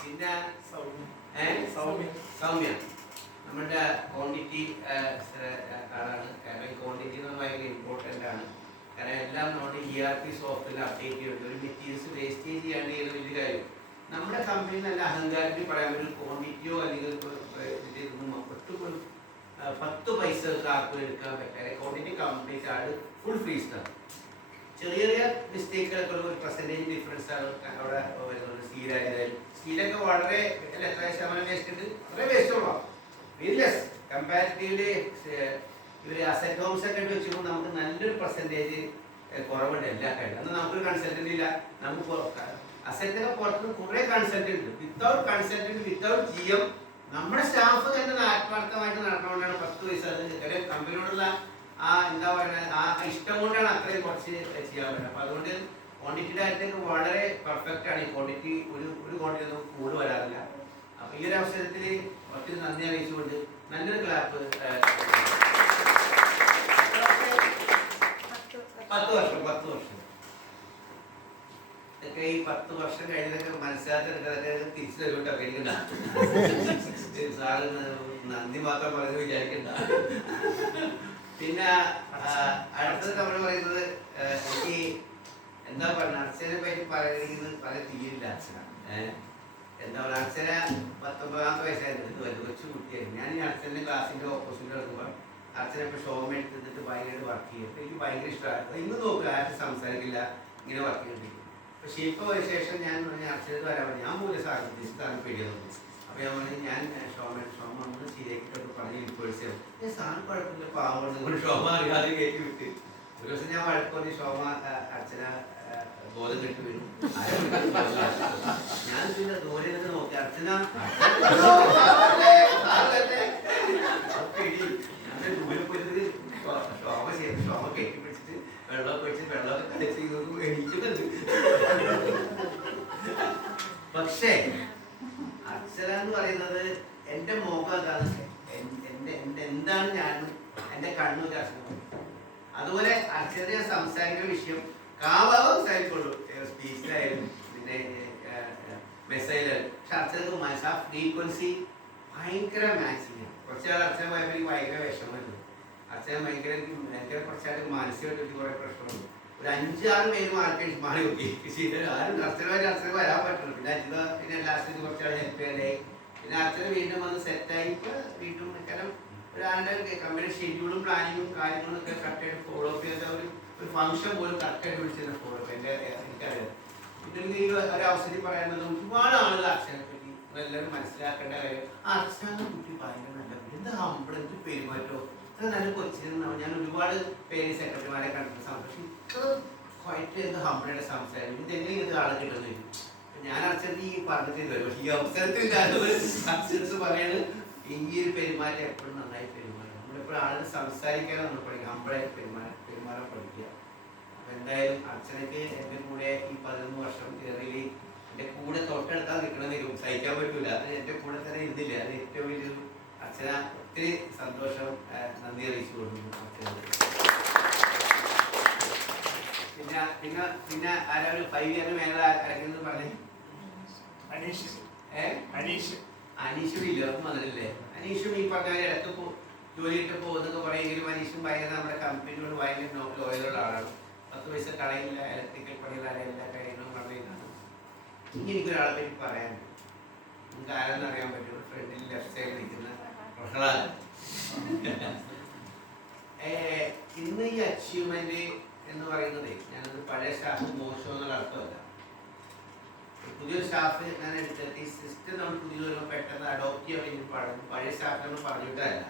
പിന്നെ സൗമ്യ നമ്മുടെ ക്വാണ്ടിറ്റി ആളാണ്. കാരണം ക്വാണ്ടിറ്റി എന്ന് പറഞ്ഞാൽ ഭയങ്കര ഇമ്പോർട്ടൻ്റ് ആണ്. കാരണം എല്ലാം നമ്മുടെ ERP സോഫ്റ്റ്വെയറിൽ അപ്ഡേറ്റ് ചെയ്യുന്നുണ്ട്. ഒരു മെറ്റീരിയൽസ് വേസ്റ്റേജ് ചെയ്യാണ്ട് ചെയ്യുന്ന വലിയ കാര്യം. നമ്മുടെ കമ്പനി നല്ല അഹങ്കാരത്തിൽ പറയാൻ ഒരു ക്വാണ്ടിറ്റിയോ അല്ലെങ്കിൽ ഒട്ടും 10 പൈസ ആർക്കും എടുക്കാൻ പറ്റാതെ ക്വാണ്ടിറ്റി കംപ്ലീറ്റ് ആണ് ഫുൾ ഫ്രീ സ്റ്റോക്ക്. ചെറിയ ചെറിയ മിസ്റ്റേക്കുകളൊക്കെ ഉള്ള ഒരു പെർസെൻറ്റേജ് ഡിഫറൻസ് ആണ് അവിടെ വരുന്നത്. സ്റ്റീലൊക്കെ വളരെ എത്ര ശതമാനം വേസ്റ്റ് ഉണ്ട്? വളരെ വേസ്റ്റ് ഉള്ളൂ. വെരിലെസ് കമ്പാരിറ്റീവ്ലി ഇവർ അസറ്റ് ഹോംസ് ഒക്കെ വെച്ചുമ്പോൾ നമുക്ക് നല്ലൊരു പെർസെൻറ്റേജ് കുറവുണ്ട് എല്ലാ കാര്യവും. എന്നാൽ നമുക്കൊരു കൺസൾട്ടൻ്റ് ഇല്ല. നമുക്ക് അസറ്റൊക്കെ പുറത്തുനിന്ന് കുറേ കൺസൾട്ടൻ്റ് ഉണ്ട്. വിത്തൗട്ട് കൺസൾട്ടൻ്റ് വിത്തൗട്ട് GM നമ്മുടെ സ്റ്റാഫ് തന്നെ ആത്മാർത്ഥമായിട്ട് നടന്നുകൊണ്ടാണ് 10 പൈസ കമ്പനിയോടുള്ള ആ എന്താ പറയുക ആ ഇഷ്ടം കൊണ്ടാണ് അത്രയും കുറച്ച് ചെയ്യാൻ പറ്റുന്നത്. അപ്പോൾ അതുകൊണ്ട് ക്വാണ്ടിറ്റിയുടെ കാര്യത്തേക്ക് വളരെ പെർഫെക്റ്റ് ആണ്. ഈ ക്വാണ്ടിറ്റി ഒരു ക്വാണ്ടിറ്റി ഒന്നും കൂടുതൽ വരാറില്ല. അപ്പോൾ ഈ ഒരു അവസരത്തിൽ ഒത്തിരി നന്ദി അറിയിച്ചുകൊണ്ട് നല്ലൊരു ക്ലാപ്പ്. 10 വർഷം ഇതൊക്കെ ഈ 10 വർഷം കഴിഞ്ഞതൊക്കെ മനസ്സിലാക്കിയതൊക്കെ തിരിച്ചു തരുമോ കഴിക്കണ്ട. സാറ് നന്ദി മാത്രം പറഞ്ഞ് വിചാരിക്കണ്ട. പിന്നെ അടുത്തത് നമ്മൾ പറയുന്നത് എനിക്ക് എന്താ പറയുക അർച്ചനെ പറ്റി പറയുന്നത് പല തീരില്ല. അർച്ചന എന്താ പറയുക അർച്ചന 19 വയസ്സായിരുന്നു. വലിയ കൊച്ചു കുട്ടിയായിരുന്നു. ഞാൻ ഈ അർച്ചൻ്റെ ക്ലാസ്സിൻ്റെ ഓപ്പോസിറ്റ് എടുക്കുമ്പോൾ അർച്ചന ഇപ്പോൾ ഷോമ എടുത്തിട്ട് ഭയങ്കരമായിട്ട് വർക്ക് ചെയ്യും. അപ്പോൾ എനിക്ക് ഭയങ്കര ഇഷ്ടമാണ്. ഇന്ന് നോക്കുക ആരും സംസാരിക്കില്ല ഇങ്ങനെ വർക്ക് ചെയ്തിരിക്കും. പക്ഷേ ഇപ്പോൾ ശേഷം ഞാൻ അർച്ചനത്ത് വരാൻ പറഞ്ഞു. ഞാൻ മൂല്യ സാധനം പേടിയൊന്നും. അപ്പോൾ ഞാൻ പറഞ്ഞു ഞാൻ ഷോമ ഒന്ന് ശരിയാക്കിയിട്ടൊക്കെ പറഞ്ഞ് ഇൻഫ്ലുവൻസ് ഞാൻ സാധനം കുഴപ്പമില്ല പാവമാണ് ഷോമ അറിയാതെ കയറ്റി വിട്ട്. ഒരു ദിവസം ഞാൻ വഴക്കൊന്ന് ഷോമ അർച്ചന ബോധം കെട്ടി വരും. ഞാൻ പിന്നെ ദൂരെ നിന്ന് നോക്കി അർച്ചന ദൂരെ പോയിട്ട് ഷോമ കെട്ടിപ്പിടിച്ചിട്ട് വെള്ളമൊക്കെ ഒഴിച്ച് വെള്ളമൊക്കെ കളിച്ച് എണീക്കുന്നുണ്ട്. പക്ഷേ അർച്ചന എന്ന് പറയുന്നത് എൻ്റെ മുഖം അതാണ്. എന്താണ് ഞാൻ എൻ്റെ കണ്ണൂർ അർച്ചന. അതുപോലെ അർച്ചന ഞാൻ സംസാരിക്കുന്ന വിഷയം കാവാവ് സംസാരിക്കുള്ളൂ. സ്പീച്ചിലായാലും പിന്നെ മെസ്സേജിലായാലും. പക്ഷെ അർച്ചനക്ക് മനസ്സ് ആ ഫ്രീക്വൻസി ഭയങ്കര മാച്ചിങ്. കുറച്ചാൾ അർച്ചന പോയപ്പോൾ എനിക്ക് ഭയങ്കര വിഷമമായിരുന്നു. അർച്ചന ഭയങ്കര കുറച്ചായിട്ട് മാനസികമായിട്ട് കുറേ പ്രശ്നമുണ്ട്. ഒരു 5-6 പേര് മാറി നോക്കി. ആരും അർച്ചന വരാൻ പറ്റുള്ളൂ. പിന്നെ ലാസ്റ്റ് കുറച്ചാൾ ഹെൽപ്പ് ചെയ്യാനായി. പിന്നെ അർച്ചന വീണ്ടും വന്ന് സെറ്റായി. ഇപ്പോൾ വീണ്ടും കാരണം ഒരാളുടെ കമ്പനി ഷെഡ്യൂളും പ്ലാനിങ്ങും കാര്യങ്ങളും ഒക്കെ കറക്റ്റായിട്ട് ഫോളോ അപ്പ് ചെയ്ത ഒരു ഫംഗ്ഷൻ പോലും കറക്റ്റായിട്ട് വിളിച്ചിരുന്ന ഫോളോ അപ്പ് എനിക്കറിയാം. പിന്നെ ഈ ഒരു അവസരം പറയുന്നത് ഒരുപാട് ആളുകൾ അർച്ചനെ പറ്റി എല്ലാവരും മനസ്സിലാക്കേണ്ട കാര്യം അർച്ചനെ കുട്ടി ഭയങ്കര നല്ല എന്ത് ഹമ്പിൾ എന്ത് പെരുമാറ്റോ അത്ര നല്ല കൊച്ചിരുന്നാവും. ഞാൻ ഒരുപാട് പേര് സെക്രട്ടറിമാരെ കണ്ടിട്ട് സംസാരിച്ചു. ഇത്ര ക്വൈറ്റ് എന്ത് ഹമ്പിളായിട്ട് സംസാരിക്കും. ഇതെങ്ങനെ ഇങ്ങനത്തെ ആളെ കിട്ടുന്നു. ഞാൻ അർച്ചന ഈ പറഞ്ഞിട്ട് വരും. പക്ഷേ ഈ അവസരത്തിൽ അർച്ചനത്ത് പറയുന്നത് ഈ ഒരു പെരുമാറ്റം എപ്പോഴും നന്നായി പെരുമാറും. നമ്മളിപ്പോൾ ആളുകൾ സംസാരിക്കാതെ നമ്മൾ പഠിക്കുക. ഹമ്പിളായിട്ട് പെരുമാറാൻ പഠിക്കുക. അപ്പം എന്തായാലും അർച്ചനയ്ക്ക് എൻ്റെ കൂടെ ഈ 11 വർഷം കയറിയിൽ എൻ്റെ കൂടെ തൊട്ടെടുത്താൽ നിൽക്കണമെന്ന് സഹിക്കാൻ പറ്റൂല. അത് എൻ്റെ കൂടെ തന്നെ ഇരുന്നില്ല. അത് ഏറ്റവും വലിയൊരു അർച്ചന ഒത്തിരി സന്തോഷം നന്ദി അറിയിച്ചു കൊടുക്കുന്നു അർച്ചന. പിന്നെ ആരാ ഒരു 5 ഇയറിന് മേലെ ആരെങ്കിലും പറഞ്ഞേ? അനീഷും ഇല്ല വന്നിട്ടില്ലേ? അനീഷും ഈ പറഞ്ഞ ഇടയ്ക്ക് ജോലിയിട്ട് പോകുന്നൊക്കെ പറയുമെങ്കിലും അനീഷും ഭയങ്കര നമ്മുടെ കമ്പനിയോട് ഭയങ്കര ലോയലുള്ള ആളാണ്. 10 പൈസ കളയില്ല. ഇലക്ട്രിക്കൽ പണികളാണ് എല്ലാ കാര്യങ്ങളും പറയുന്നതാണ്. ഇനി എനിക്കൊരാളെ പറ്റി പറയാനുണ്ട്. നമുക്ക് ആരെന്ന് അറിയാൻ പറ്റും. ഫ്രണ്ടിൽ ലെഫ്റ്റ് സൈഡിൽ നിൽക്കുന്ന പ്രഹ്ലാദ്. ഇന്ന് ഈ അച്ചീവ്മെന്റ് എന്ന് പറയുന്നത് ഞാനത് പഴയ സ്റ്റാഫ് മോശം എന്നുള്ള അർത്ഥമല്ല. പുതിയൊരു സ്റ്റാഫ് ഞാൻ എടുത്തിട്ട് ഈ സിസ്റ്റം നമ്മൾ പുതിയ വരുമ്പോൾ പെട്ടെന്ന് അഡോപ്റ്റ് ചെയ്യാൻ വേണ്ടി പാടും. പഴയ സ്റ്റാഫ് നമ്മൾ പറഞ്ഞിട്ടല്ല.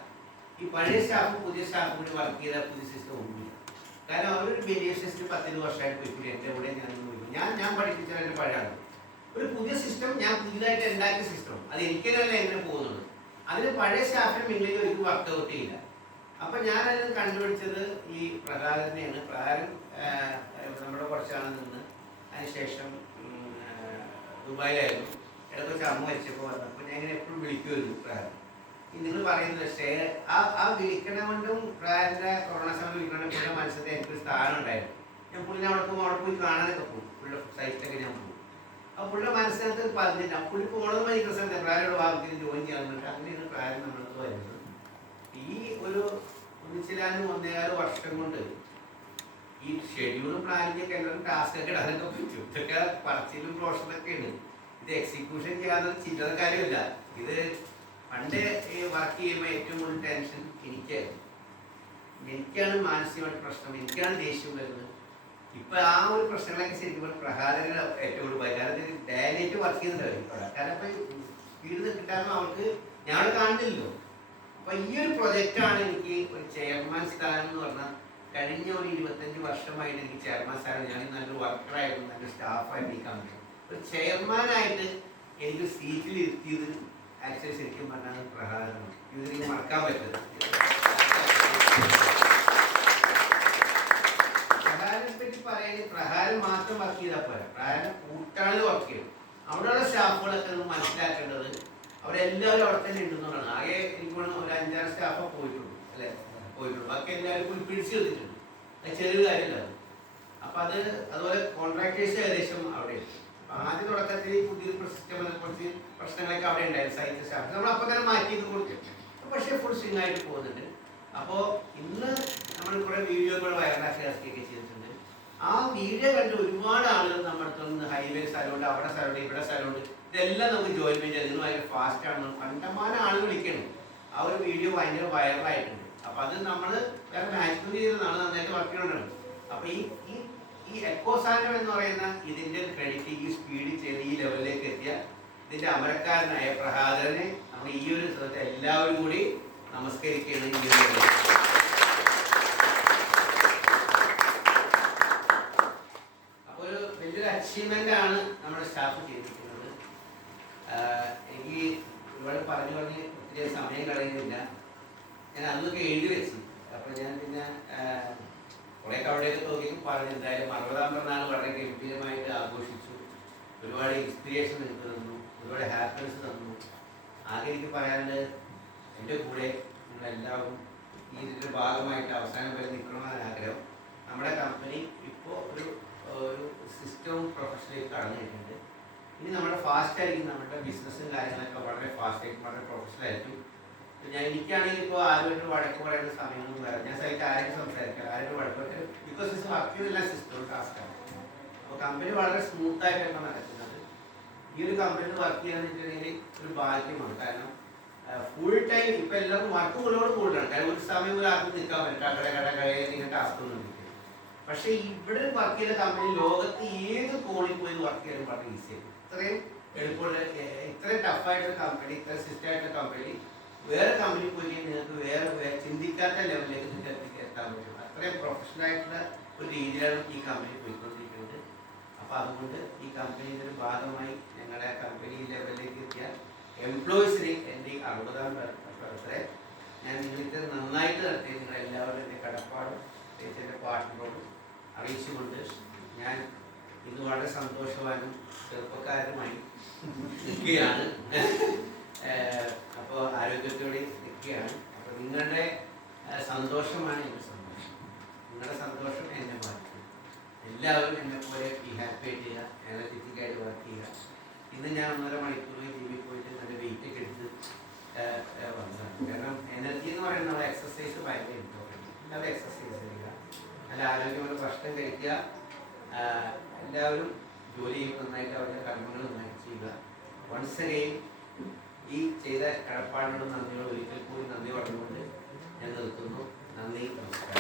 ഈ പഴയ സ്റ്റാഫ് പുതിയ സ്റ്റാഫ് കൂടി വർക്ക് ചെയ്താൽ പുതിയ സിസ്റ്റം ഒന്നുമില്ല. കാരണം അവരൊരു വലിയ സിസ്റ്റം 10 വർഷമായിട്ട് പോയിക്കൂടി എൻ്റെ കൂടെ ഞാൻ പഠിപ്പിച്ച എൻ്റെ പഴയ ആളുകൾ ഒരു പുതിയ സിസ്റ്റം ഞാൻ പുതിയതായിട്ട് ഉണ്ടാക്കിയ സിസ്റ്റം അത് എനിക്ക് തന്നെ എങ്ങനെ പോകുന്നുണ്ട്. അതിന് പഴയ സ്റ്റാഫിന് മിങ്കിലേക്ക് ഒരിക്കലും വർക്കൗട്ട് ചെയ്യില്ല. അപ്പം ഞാനത് കണ്ടുപിടിച്ചത് ഈ പ്രകാരനെയാണ്. പ്രകാരം നമ്മുടെ കുറച്ചാണ് നിന്ന് അതിനുശേഷം ദുബായിലായിരുന്നു. ഇടയ്ക്ക് വെച്ച് അമ്മ വെച്ചപ്പോൾ വന്നപ്പോൾ ഞാൻ ഇങ്ങനെ എപ്പോഴും വിളിക്കുമായിരുന്നു പ്രകാരം. നിങ്ങൾ പറയുന്നത് ഷെയർ ആ വിളിക്കണ കൊണ്ടും പ്രായത്തിന്റെ കൊറോണ സമയം വിളിക്കണ പുള്ളിയുടെ മനസ്സിൽ എനിക്കൊരു സ്ഥാനം ഉണ്ടായിരുന്നു. ഞാൻ പുള്ളിനെ അവിടെ പോയി കാണാനൊക്കെ പോകും, പുള്ളിയുടെ സൈറ്റിലൊക്കെ ഞാൻ പോകും. അപ്പോൾ പുള്ളിയുടെ മനസ്സിനകത്ത് പറഞ്ഞില്ല, പുള്ളി പോകണമെന്ന് ഭയങ്കര സമയത്ത് പ്രായയുടെ ഭാഗത്തിന് ജോയിൻ ചെയ്യാറുണ്ട്. അങ്ങനെയാണ് പ്രായം നമ്മൾക്ക് വരുന്നത്. ഈ ഒരു ഒന്നിച്ചില്ലാനും 1.5 വർഷം കൊണ്ട് ഈ ഷെഡ്യൂളും പ്ലാനിങ് ഒക്കെ എല്ലാവരും ടാസ്ക് ഒക്കെ ഇടാനൊക്കെ പറ്റും. ഇതൊക്കെ പറച്ചിലും പ്രൊഫഷനൊക്കെ ഉണ്ട്. ഇത് എക്സിക്യൂഷൻ ചെയ്യാനൊരു ചില്ലറ കാര്യമില്ല. ഇത് പണ്ട് വർക്ക് ചെയ്യുമ്പോൾ ഏറ്റവും കൂടുതൽ ടെൻഷൻ എനിക്കാണ് മാനസികമായിട്ട് പ്രശ്നം, എനിക്കാണ് ദേഷ്യം വരുന്നത്. ഇപ്പൊ ആ ഒരു പ്രശ്നങ്ങളൊക്കെ ശരിക്കും പ്രഹാരങ്ങൾ ഏറ്റവും കൂടുതൽ പോയി. കാരണം ഡയനായിട്ട് വർക്ക് ചെയ്യുന്നുണ്ട് അവിടെ. കാരണം ഇപ്പൊ സ്പീഡ് കിട്ടാനും അവർക്ക് ഞങ്ങൾ കാണുന്നില്ലല്ലോ. അപ്പൊ ഈ ഒരു പ്രൊജക്റ്റാണ് എനിക്ക് ഒരു ചെയർമാൻ സ്ഥാനം എന്ന് പറഞ്ഞാൽ കഴിഞ്ഞ ഒരു 25 വർഷമായിട്ട് എനിക്ക് ചെയർമാൻ സ്ഥാനം. ഞാൻ നല്ലൊരു വർക്കറായിരുന്നു, നല്ലൊരു സ്റ്റാഫായിട്ട് ഈ കമ്പനി. ഒരു ചെയർമാനായിട്ട് എനിക്ക് സീറ്റിൽ ഇരുത്തിയത് ആക്ച്വലി ശരിക്കും പറഞ്ഞാൽ പ്രഹാരമാണ്. ഇതിന് മറക്കാൻ പറ്റുന്നത്. പ്രഹാരത്തെ പറ്റി പറയുകയാണെങ്കിൽ പ്രഹാരം മാത്രം വർക്ക് ചെയ്താൽ പോരാ, പ്രഹാരം കൂട്ടാളിൽ വർക്ക് ചെയ്യണം. അവിടെയുള്ള സ്റ്റാഫുകളൊക്കെ നമ്മൾ മനസ്സിലാക്കേണ്ടത് അവരെല്ലാവരും അവിടെ തന്നെ ഉണ്ടെന്നുള്ളതാണ്. ആകെ എനിക്ക് ഒരു 5-6 സ്റ്റാഫ് പോയിട്ടുള്ളൂ, അല്ലെ പോയിട്ടുള്ളൂ. ബാക്കി എല്ലാവരും പിടിച്ചു ചെയ്തിട്ടുണ്ട്. അത് ചെറിയ കാര്യമല്ല. അപ്പൊ അതുപോലെ കോൺട്രാക്ടേഴ്സ് ഏകദേശം അവിടെ ഉണ്ട്. ആദ്യ തുടക്കത്തിൽ പുതിയൊരു സിസ്റ്റം കുറച്ച് പ്രശ്നങ്ങളൊക്കെ അവിടെ ഉണ്ടായിരുന്നു. സൈറ്റ് സ്റ്റാഫ് നമ്മൾ അപ്പം തന്നെ മാറ്റിയൊക്കെ കൊടുത്തു. പക്ഷേ ഫുൾ സ്വിംഗ് ആയിട്ട് പോകുന്നുണ്ട്. അപ്പോൾ ഇന്ന് നമ്മൾ കുറെ വീഡിയോകൾ വൈറലാക്കി ഇറക്കിയൊക്കെ ചെയ്തിട്ടുണ്ട്. ആ വീഡിയോ കണ്ട് ഒരുപാട് ആളുകൾ നമ്മുടെ അടുത്ത് ഹൈവേ സ്ഥലമുണ്ട്, അവിടെ സ്ഥലമുണ്ട്, ഇവിടെ സ്ഥലമുണ്ട്, ഇതെല്ലാം നമുക്ക് ജോയിൻമെന്റ് ചെയ്ത് ഭയങ്കര ഫാസ്റ്റ് ആണ്. കണ്ടമാനം ആളുകൾ വിളിക്കണം. ആ ഒരു വീഡിയോ ഭയങ്കര വൈറലായിട്ടുണ്ട്. അപ്പൊ അത് നമ്മൾ വേറെ മാനേജ്മെന്റ് ചെയ്തതാണ്, നന്നായിട്ട് വർക്ക് ചെയ്യുന്നുണ്ട്. അപ്പൊ ഈ എക്കോസാനം എന്ന് പറയുന്ന ഇതിന്റെ ക്രെഡിറ്റ് ഈ സ്പീഡ് ചെയ്ത് ഈ ലെവലിലേക്ക് എത്തിയ ഇതിന്റെ അമരക്കാരനായ പ്രഹാദരനെ നമ്മൾ ഈ ഒരു സ്ഥലത്ത് എല്ലാവരും കൂടി നമസ്കരിക്കുകയാണ്. അപ്പൊ ഒരു വലിയൊരു അച്ചീവ്മെന്റ് ആണ് നമ്മുടെ സ്റ്റാഫ് ചെയ്തിരിക്കുന്നത്. എനിക്ക് ഇവിടെ പറഞ്ഞു ഒത്തിരി സമയം കളയുന്നില്ല. ഞാൻ അന്നൊക്കെ എഴുതി വെച്ചു. അപ്പൊ ഞാൻ പിന്നെ കുറെ അവിടെയൊക്കെ നോക്കിയും പറഞ്ഞു. എന്തായാലും 60ാം പിറന്നാൾ വളരെ ഗംഭീരമായിട്ട് ആഘോഷിച്ചു. ഒരുപാട് ഇൻസ്പിറേഷൻ എനിക്ക് തന്നു, ഒരുപാട് ഹാപ്പിനെസ് തന്നു. ആകെ എനിക്ക് പറയാനുള്ളത് എൻ്റെ കൂടെ നിങ്ങളെല്ലാവരും ഈ ഇതിൻ്റെ ഭാഗമായിട്ട് അവസാനം വരെ നിൽക്കണമെന്നാണ് ആഗ്രഹം. നമ്മുടെ കമ്പനി ഇപ്പോൾ ഒരു സിസ്റ്റവും പ്രൊഫഷനിലേക്ക് കടന്നിട്ടുണ്ട്. ഇനി നമ്മുടെ ഫാസ്റ്റ് ആയിരിക്കും, നമ്മുടെ ബിസിനസ്സും കാര്യങ്ങളൊക്കെ വളരെ ഫാസ്റ്റ് ആയിരിക്കും, വളരെ പ്രൊഫഷണൽ ആയിരിക്കും. എനിക്കാണെങ്കിൽ ഇപ്പോൾ ആരുമായിട്ട് വഴക്ക് പറയുന്ന സമയമൊന്നും വരാം. ഞാൻ സൈറ്റ് ആരും സംസാരിക്കാം, ആരും വഴക്ക് ബിക്കോസ് ഇത് വർക്ക് ചെയ്തില്ല സിസ്റ്റം ടാസ്ക്കാണ്. അപ്പോൾ കമ്പനി വളരെ സ്മൂത്തായിട്ടാണ് നടക്കുന്നത്. ഈ ഒരു കമ്പനി വർക്ക് ചെയ്യാന്ന് വെച്ചിട്ടുണ്ടെങ്കിൽ ഒരു ഭാഗ്യമാണ്. കാരണം ഫുൾ ടൈം ഇപ്പം എല്ലാവർക്കും വർക്ക് കൂടുതലാണ്. കാരണം ഒരു സമയം ഒരാൾക്ക് നിൽക്കാൻ പറ്റും, കട ടാസ്ക് ഒന്നും കിട്ടും. പക്ഷേ ഇവിടെ വർക്ക് ചെയ്ത കമ്പനി ലോകത്ത് ഏത് കോണിൽ പോയി വർക്ക് ചെയ്യാനും വളരെ ഈസിയായിരിക്കും. ഇത്രയും എളുപ്പമുള്ള ഇത്രയും ടഫായിട്ടൊരു കമ്പനി, ഇത്രയും സിസ്റ്റമായിട്ടൊരു കമ്പനി വേറെ കമ്പനി പോയി നിങ്ങൾക്ക് വേറെ ചിന്തിക്കാത്ത ലെവലിലേക്ക് നിങ്ങൾക്ക് എത്താൻ പറ്റും. അത്രയും പ്രൊഫഷണൽ ആയിട്ടുള്ള ഒരു രീതിയിലാണ് ഈ കമ്പനി പോയിക്കൊണ്ടിരിക്കുന്നത്. അപ്പോൾ അതുകൊണ്ട് ഈ കമ്പനിയുടെ ഒരു ഭാഗമായി ഞങ്ങളുടെ കമ്പനി ലെവലിലേക്ക് എത്തിയ എംപ്ലോയീസിനെ എൻ്റെ 60ാം ബർത്ത്ഡേ ഞാൻ നിങ്ങൾക്ക് നന്നായിട്ട് നടത്തി നിങ്ങളെല്ലാവരും എൻ്റെ കടപ്പാടും എൻ്റെ പാർട്ട്ണറോടും അറിയിച്ചുകൊണ്ട് ഞാൻ ഇന്ന് വളരെ സന്തോഷവാനും ചെറുപ്പക്കാരുമായി നിൽക്കുകയാണ്. അപ്പോൾ ആരോഗ്യത്തോടെ നിൽക്കുകയാണ്. അപ്പോൾ നിങ്ങളുടെ സന്തോഷമാണ് എൻ്റെ സന്തോഷം, നിങ്ങളുടെ സന്തോഷം എന്നെ ബാധിക്കും. എല്ലാവരും എന്നെ പോലെ ഈ ഹാപ്പി ആയിട്ട് ചെയ്യുക, എനർജറ്റിക്കായിട്ട് വർക്ക് ചെയ്യുക. ഇന്ന് ഞാൻ 1.5 മണിക്കൂർ ജിമ്മിൽ പോയിട്ട് നല്ല വെയിറ്റ് ഒക്കെ എടുത്ത് വന്നതാണ്. കാരണം എനർജി എന്ന് പറയുന്നത് നമ്മൾ എക്സസൈസ് ഭയങ്കര ഇമ്പോർട്ടൻറ്റ്. എല്ലാവരും എക്സസൈസ് ചെയ്യുക, നല്ല ആരോഗ്യമുള്ള ഭക്ഷണം കഴിക്കുക, എല്ലാവരും ജോലി ചെയ്യുമ്പോൾ നന്നായിട്ട് അവരുടെ കർമ്മങ്ങൾ നന്നായിട്ട് ചെയ്യുക. വൺസ് അഗെയിൻ ഈ ചെയ്ത കടപ്പാടിനോടും നന്ദിയോട് ഒരിക്കൽ കൂടി നന്ദി പറഞ്ഞുകൊണ്ട് ഞാൻ നിർത്തുന്നു. നന്ദി, നമസ്കാരം.